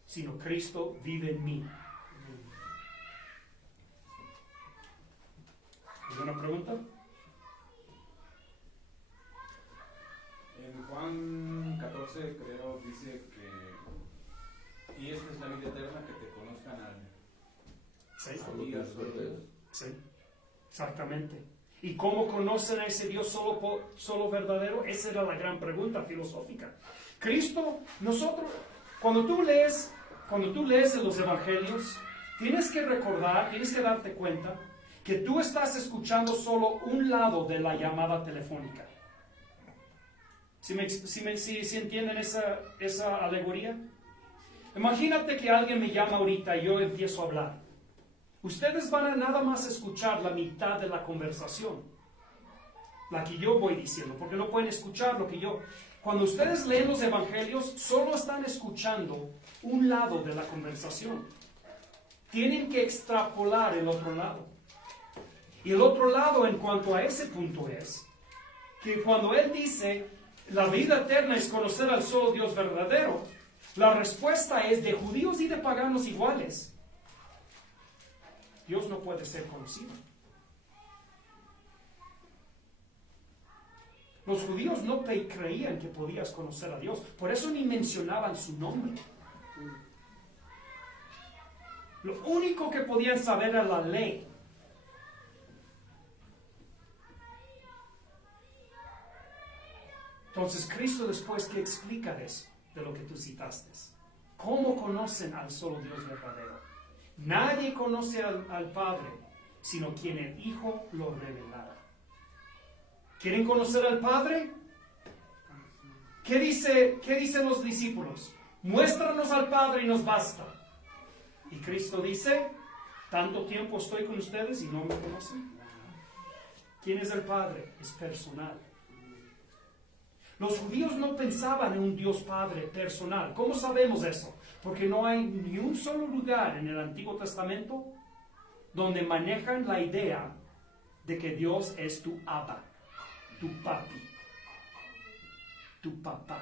sino Cristo vive en mí. ¿Alguna pregunta? En Juan 14 creo dice que y esta es la vida eterna, que te conozcan al Sí. Dios. Sí, exactamente. ¿Y cómo conocen a ese Dios solo verdadero? Esa era la gran pregunta filosófica. Cristo, cuando tú lees en los evangelios, tienes que recordar, tienes que darte cuenta que tú estás escuchando solo un lado de la llamada telefónica. ¿Sí entienden esa alegoría? Imagínate que alguien me llama ahorita y yo empiezo a hablar. Ustedes van a nada más escuchar la mitad de la conversación, la que yo voy diciendo, porque no pueden escuchar lo que yo... Cuando ustedes leen los evangelios, solo están escuchando un lado de la conversación. Tienen que extrapolar el otro lado. Y el otro lado en cuanto a ese punto es que cuando Él dice, la vida eterna es conocer al solo Dios verdadero, la respuesta es de judíos y de paganos iguales. Dios no puede ser conocido. Los judíos no creían que podías conocer a Dios, por eso ni mencionaban su nombre. Lo único que podían saber era la ley. Entonces Cristo después que explica eso, de lo que tú citaste. ¿Cómo conocen al solo Dios verdadero? Nadie conoce al Padre, sino quien el Hijo lo revelará. ¿Quieren conocer al Padre? ¿Qué dicen los discípulos? Muéstranos al Padre y nos basta. Y Cristo dice, tanto tiempo estoy con ustedes y no me conocen. ¿Quién es el Padre? Es personal. Los judíos no pensaban en un Dios Padre personal. ¿Cómo sabemos eso? Porque no hay ni un solo lugar en el Antiguo Testamento donde manejan la idea de que Dios es tu Abba, tu papi, tu papá.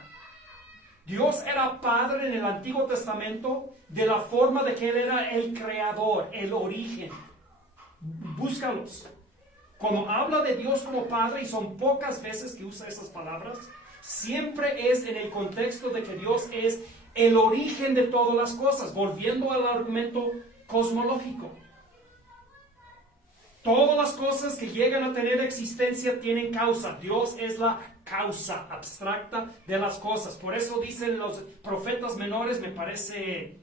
Dios era Padre en el Antiguo Testamento de la forma de que Él era el creador, el origen. Búscalos. Cuando habla de Dios como Padre, y son pocas veces que usa esas palabras, siempre es en el contexto de que Dios es el origen de todas las cosas, volviendo al argumento cosmológico. Todas las cosas que llegan a tener existencia tienen causa. Dios es la causa abstracta de las cosas. Por eso dicen los profetas menores, me parece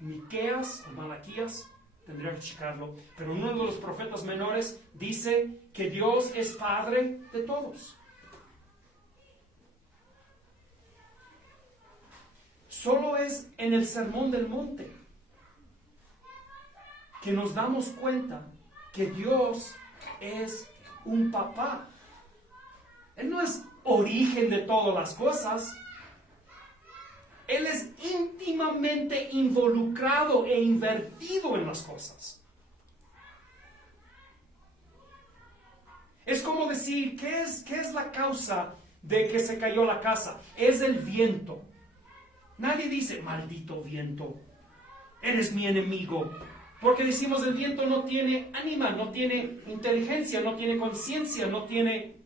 Miqueas o Malaquías, tendría que checarlo, pero uno de los profetas menores dice que Dios es Padre de todos. Solo es en el Sermón del Monte que nos damos cuenta que Dios es un papá. Él no es origen de todas las cosas. Él es íntimamente involucrado e invertido en las cosas. Es como decir, ¿qué es la causa de que se cayó la casa? Es el viento. Nadie dice, maldito viento, eres mi enemigo. Porque decimos, el viento no tiene ánima, no tiene inteligencia, no tiene conciencia, no tiene...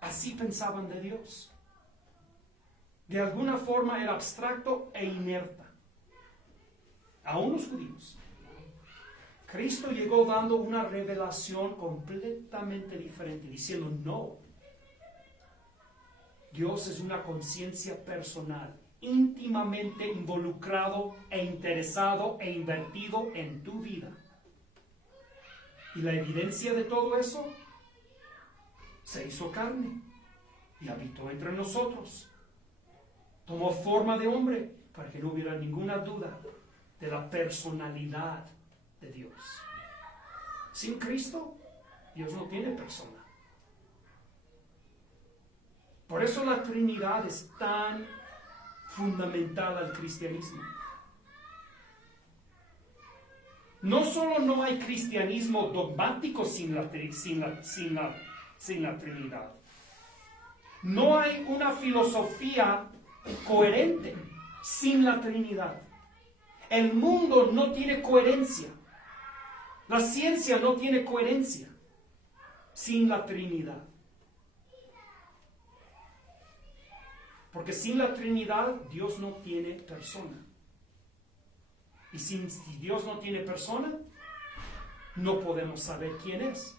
Así pensaban de Dios. de alguna forma era abstracto e inerta. Aún los judíos. Cristo llegó dando una revelación completamente diferente, diciendo no. Dios es una conciencia personal, íntimamente involucrado e interesado e invertido en tu vida. Y la evidencia de todo eso se hizo carne y habitó entre nosotros. Tomó forma de hombre para que no hubiera ninguna duda de la personalidad de Dios. Sin Cristo, Dios no tiene persona. Por eso la Trinidad es tan fundamental al cristianismo. No solo no hay cristianismo dogmático sin la Trinidad. No hay una filosofía coherente sin la Trinidad. El mundo no tiene coherencia. La ciencia no tiene coherencia sin la Trinidad. Porque sin la Trinidad, Dios no tiene persona. Y si Dios no tiene persona, no podemos saber quién es.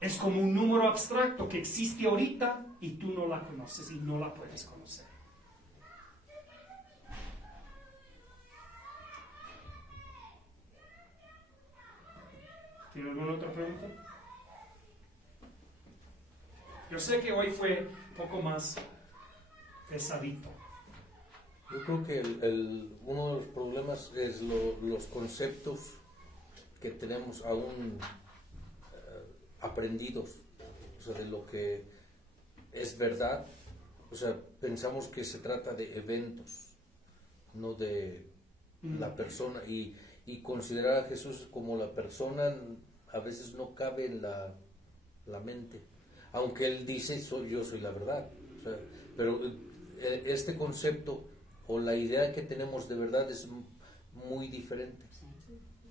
Es como un número abstracto que existe ahorita y tú no la conoces y no la puedes conocer. ¿Tiene alguna otra pregunta? Yo sé que hoy fue un poco más pesadito. Yo creo que uno de los problemas es los conceptos que tenemos aún aprendidos, o sea, de lo que es verdad. O sea, pensamos que se trata de eventos, no de la persona, y considerar a Jesús como la persona a veces no cabe en la mente, aunque Él dice, yo soy la verdad. O sea, pero este concepto o la idea que tenemos de verdad es muy diferente.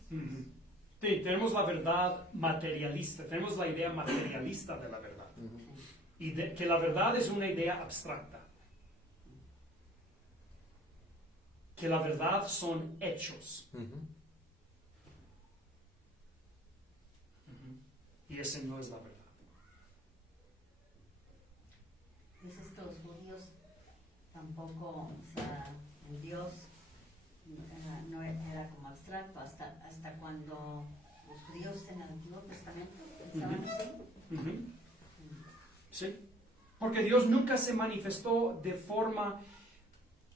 Sí, tenemos la verdad materialista, tenemos la idea materialista de la verdad. Y que la verdad es una idea abstracta. Que la verdad son hechos. Y ese no es la verdad. Dices que los judíos tampoco, o sea, el Dios no era como abstracto, hasta cuando los judíos en el Antiguo Testamento pensaban así. Sí, porque Dios nunca se manifestó de forma...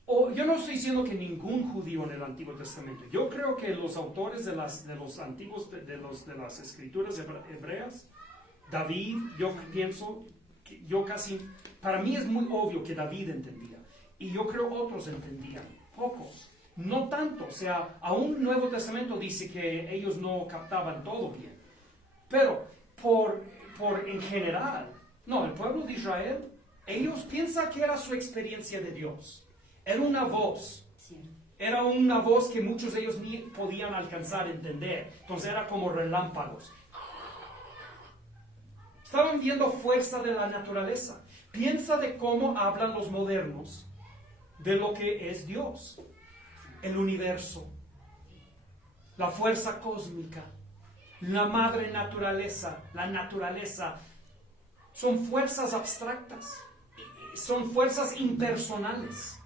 yo no estoy diciendo que ningún judío en el Antiguo Testamento. Yo creo que los autores de las escrituras hebreas, David, yo pienso, para mí es muy obvio que David entendía. Y yo creo otros entendían, pocos. No tanto, o sea, aún el Nuevo Testamento dice que ellos no captaban todo bien. Pero, en general, no, el pueblo de Israel, ellos piensan que era su experiencia de Dios. Era una voz. Era una voz que muchos de ellos ni podían alcanzar a entender. Entonces era como relámpagos. Estaban viendo fuerza de la naturaleza. Piensa de cómo hablan los modernos de lo que es Dios. El universo. La fuerza cósmica. La madre naturaleza. La naturaleza. Son fuerzas abstractas. Son fuerzas impersonales.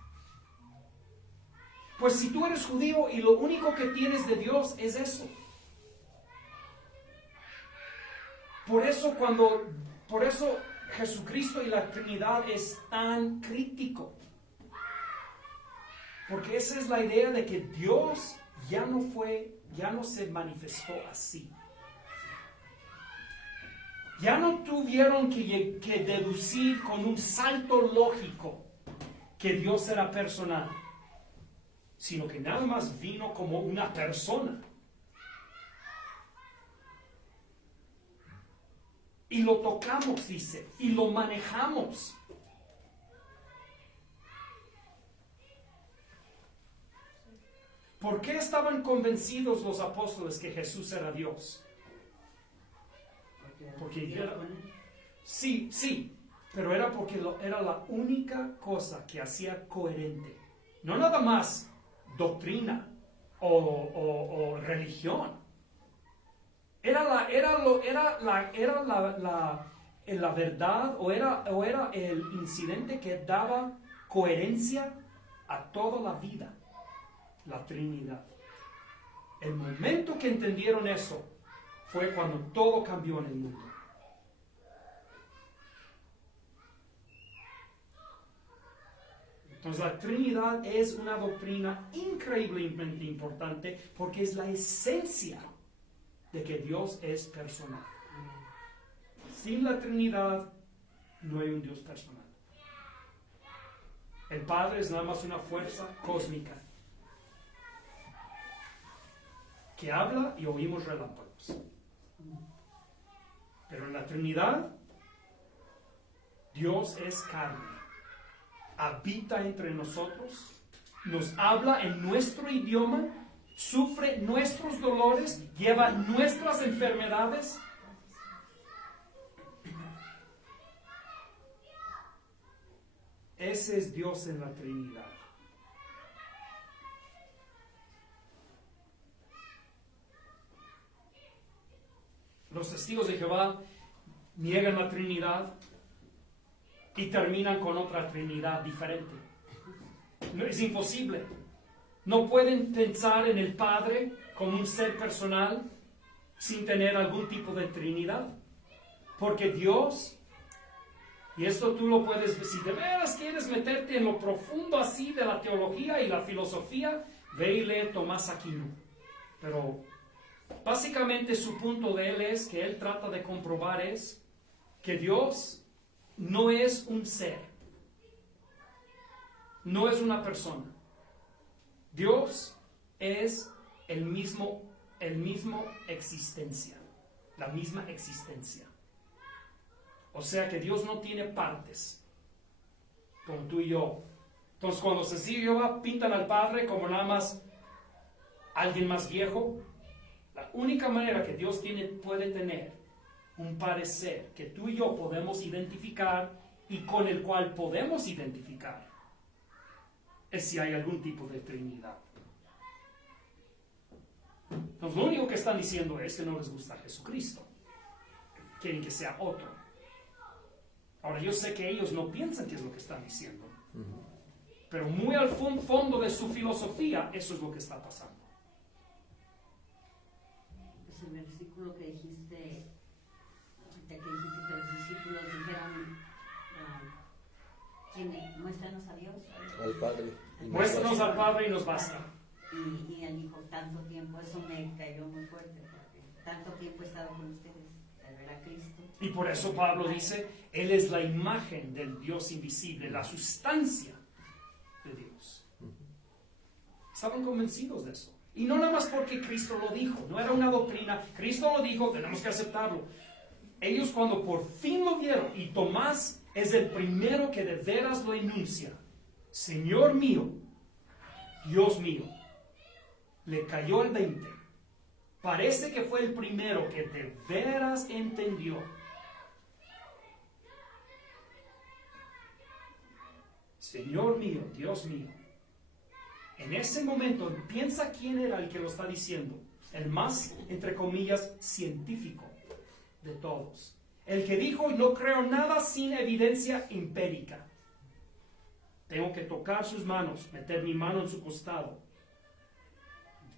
Pues si tú eres judío y lo único que tienes de Dios es eso. Por eso Jesucristo y la Trinidad es tan crítico. Porque esa es la idea de que Dios ya no se manifestó así. Ya no tuvieron que deducir con un salto lógico que Dios era personal, sino que nada más vino como una persona. Y lo tocamos, dice, y lo manejamos. ¿Por qué estaban convencidos los apóstoles que Jesús era Dios? Porque sí, Pero era porque era la única cosa que hacía coherente. No nada más doctrina o religión. Era la verdad o era el incidente que daba coherencia a toda la vida. La Trinidad. El momento que entendieron eso fue cuando todo cambió en el mundo. Entonces la Trinidad es una doctrina increíblemente importante porque es la esencia de que Dios es personal. Sin la Trinidad no hay un Dios personal. El Padre es nada más una fuerza cósmica que habla y oímos relámpagos. Pero en la Trinidad, Dios es carne. Habita entre nosotros, nos habla en nuestro idioma, sufre nuestros dolores, lleva nuestras enfermedades. Ese es Dios en la Trinidad. Los testigos de Jehová niegan la Trinidad y terminan con otra Trinidad diferente. No, es imposible. No pueden pensar en el Padre como un ser personal sin tener algún tipo de Trinidad. Porque Dios, y esto tú lo puedes ver, si de veras quieres meterte en lo profundo así de la teología y la filosofía, ve y lee Tomás Aquino. Pero básicamente su punto de él es que él trata de comprobar es que Dios no es un ser, no es una persona. Dios es el mismo existencia, la misma existencia. O sea que Dios no tiene partes, como tú y yo. Entonces cuando Cecilia y Jehová pintan al Padre como nada más alguien más viejo, la única manera que Dios puede tener un parecer que tú y yo podemos identificar y con el cual podemos identificar es si hay algún tipo de Trinidad. Entonces lo único que están diciendo es que no les gusta Jesucristo. Quieren que sea otro. Ahora yo sé que ellos no piensan que es lo que están diciendo. Pero muy al fondo de su filosofía eso es lo que está pasando. Pues el versículo que dijiste que los discípulos dijeron, muéstranos a Dios. Al Padre. Muéstranos al Padre y nos basta. Y él dijo, tanto tiempo, eso me cayó muy fuerte, porque tanto tiempo he estado con ustedes, al ver a Cristo. Y por eso Pablo dice, Él es la imagen del Dios invisible, la sustancia de Dios. Estaban convencidos de eso. Y no nada más porque Cristo lo dijo, no era una doctrina, Cristo lo dijo, tenemos que aceptarlo. Ellos cuando por fin lo vieron, y Tomás es el primero que de veras lo enuncia, Señor mío, Dios mío, le cayó el 20. Parece que fue el primero que de veras entendió. Señor mío, Dios mío. En ese momento, piensa quién era el que lo está diciendo. El más, entre comillas, científico de todos. El que dijo, no creo nada sin evidencia empírica. Tengo que tocar sus manos, meter mi mano en su costado.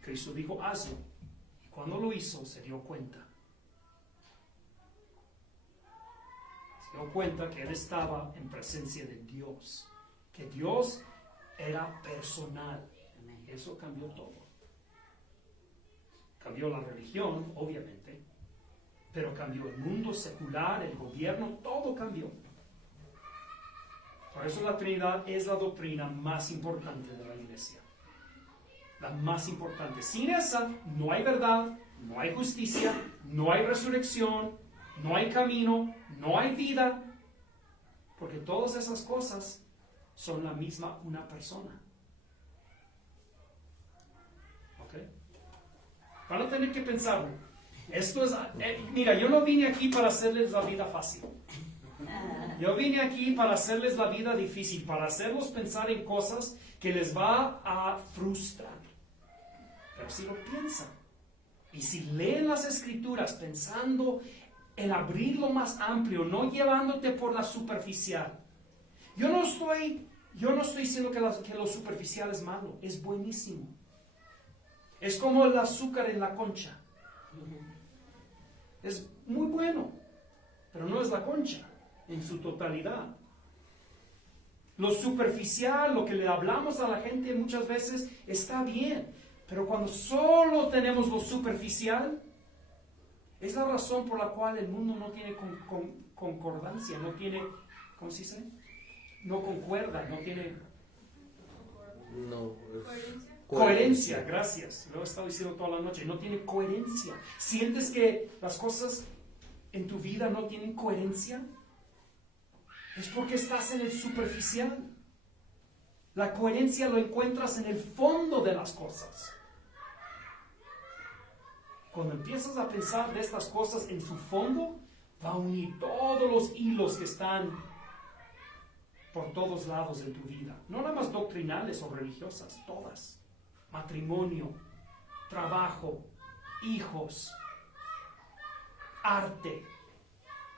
Cristo dijo, hazlo. Y cuando lo hizo, se dio cuenta. Se dio cuenta que él estaba en presencia de Dios. Que Dios era personal. Eso cambió todo. Cambió la religión, obviamente. Pero cambió el mundo secular, el gobierno, todo cambió. Por eso la Trinidad es la doctrina más importante de la Iglesia. La más importante. Sin esa, no hay verdad, no hay justicia, no hay resurrección, no hay camino, no hay vida. Porque todas esas cosas son la misma una persona. ¿Ok? Van a tener que pensarlo. Esto es, mira, yo no vine aquí para hacerles la vida fácil. Yo vine aquí para hacerles la vida difícil, para hacerlos pensar en cosas que les va a frustrar. Pero si lo piensan, y si leen las Escrituras pensando en abrir lo más amplio, no llevándote por la superficial. Yo no estoy diciendo que lo superficial es malo, es buenísimo. Es como el azúcar en la concha. Es muy bueno, pero no es la concha en su totalidad. Lo superficial, lo que le hablamos a la gente muchas veces está bien, pero cuando solo tenemos lo superficial, es la razón por la cual el mundo no tiene concordancia, no tiene, ¿cómo se dice? No concuerda, no tiene No, coherencia, gracias. Lo he estado diciendo toda la noche, no tiene coherencia. ¿Sientes que las cosas en tu vida no tienen coherencia? Es porque estás en el superficial. La coherencia lo encuentras en el fondo de las cosas. Cuando empiezas a pensar de estas cosas en su fondo, va a unir todos los hilos que están por todos lados de tu vida. No nada más doctrinales o religiosas, todas. Matrimonio, trabajo, hijos, arte,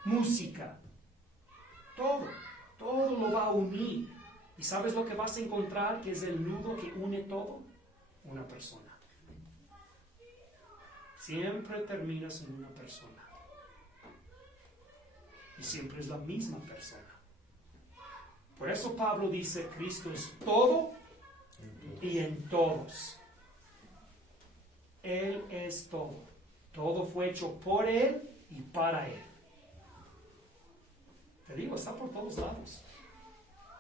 música. Todo lo va a unir. ¿Y sabes lo que vas a encontrar que es el nudo que une todo? Una persona. Siempre terminas en una persona. Y siempre es la misma persona. Por eso Pablo dice, Cristo es todo y en todos. Él es todo. Todo fue hecho por Él y para Él. Te digo, está por todos lados.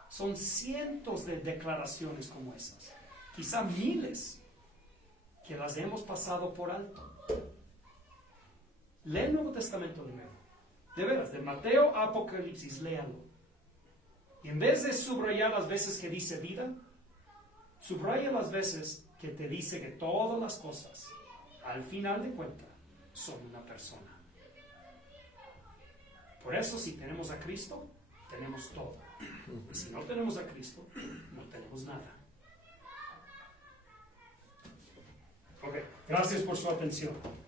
Son cientos de declaraciones como esas. Quizá miles que las hemos pasado por alto. Lee el Nuevo Testamento de nuevo. De veras, de Mateo a Apocalipsis, léalo. Y en vez de subrayar las veces que dice vida, subraya las veces que te dice que todas las cosas, al final de cuentas, son una persona. Por eso, si tenemos a Cristo, tenemos todo. Y si no tenemos a Cristo, no tenemos nada. Ok, gracias por su atención.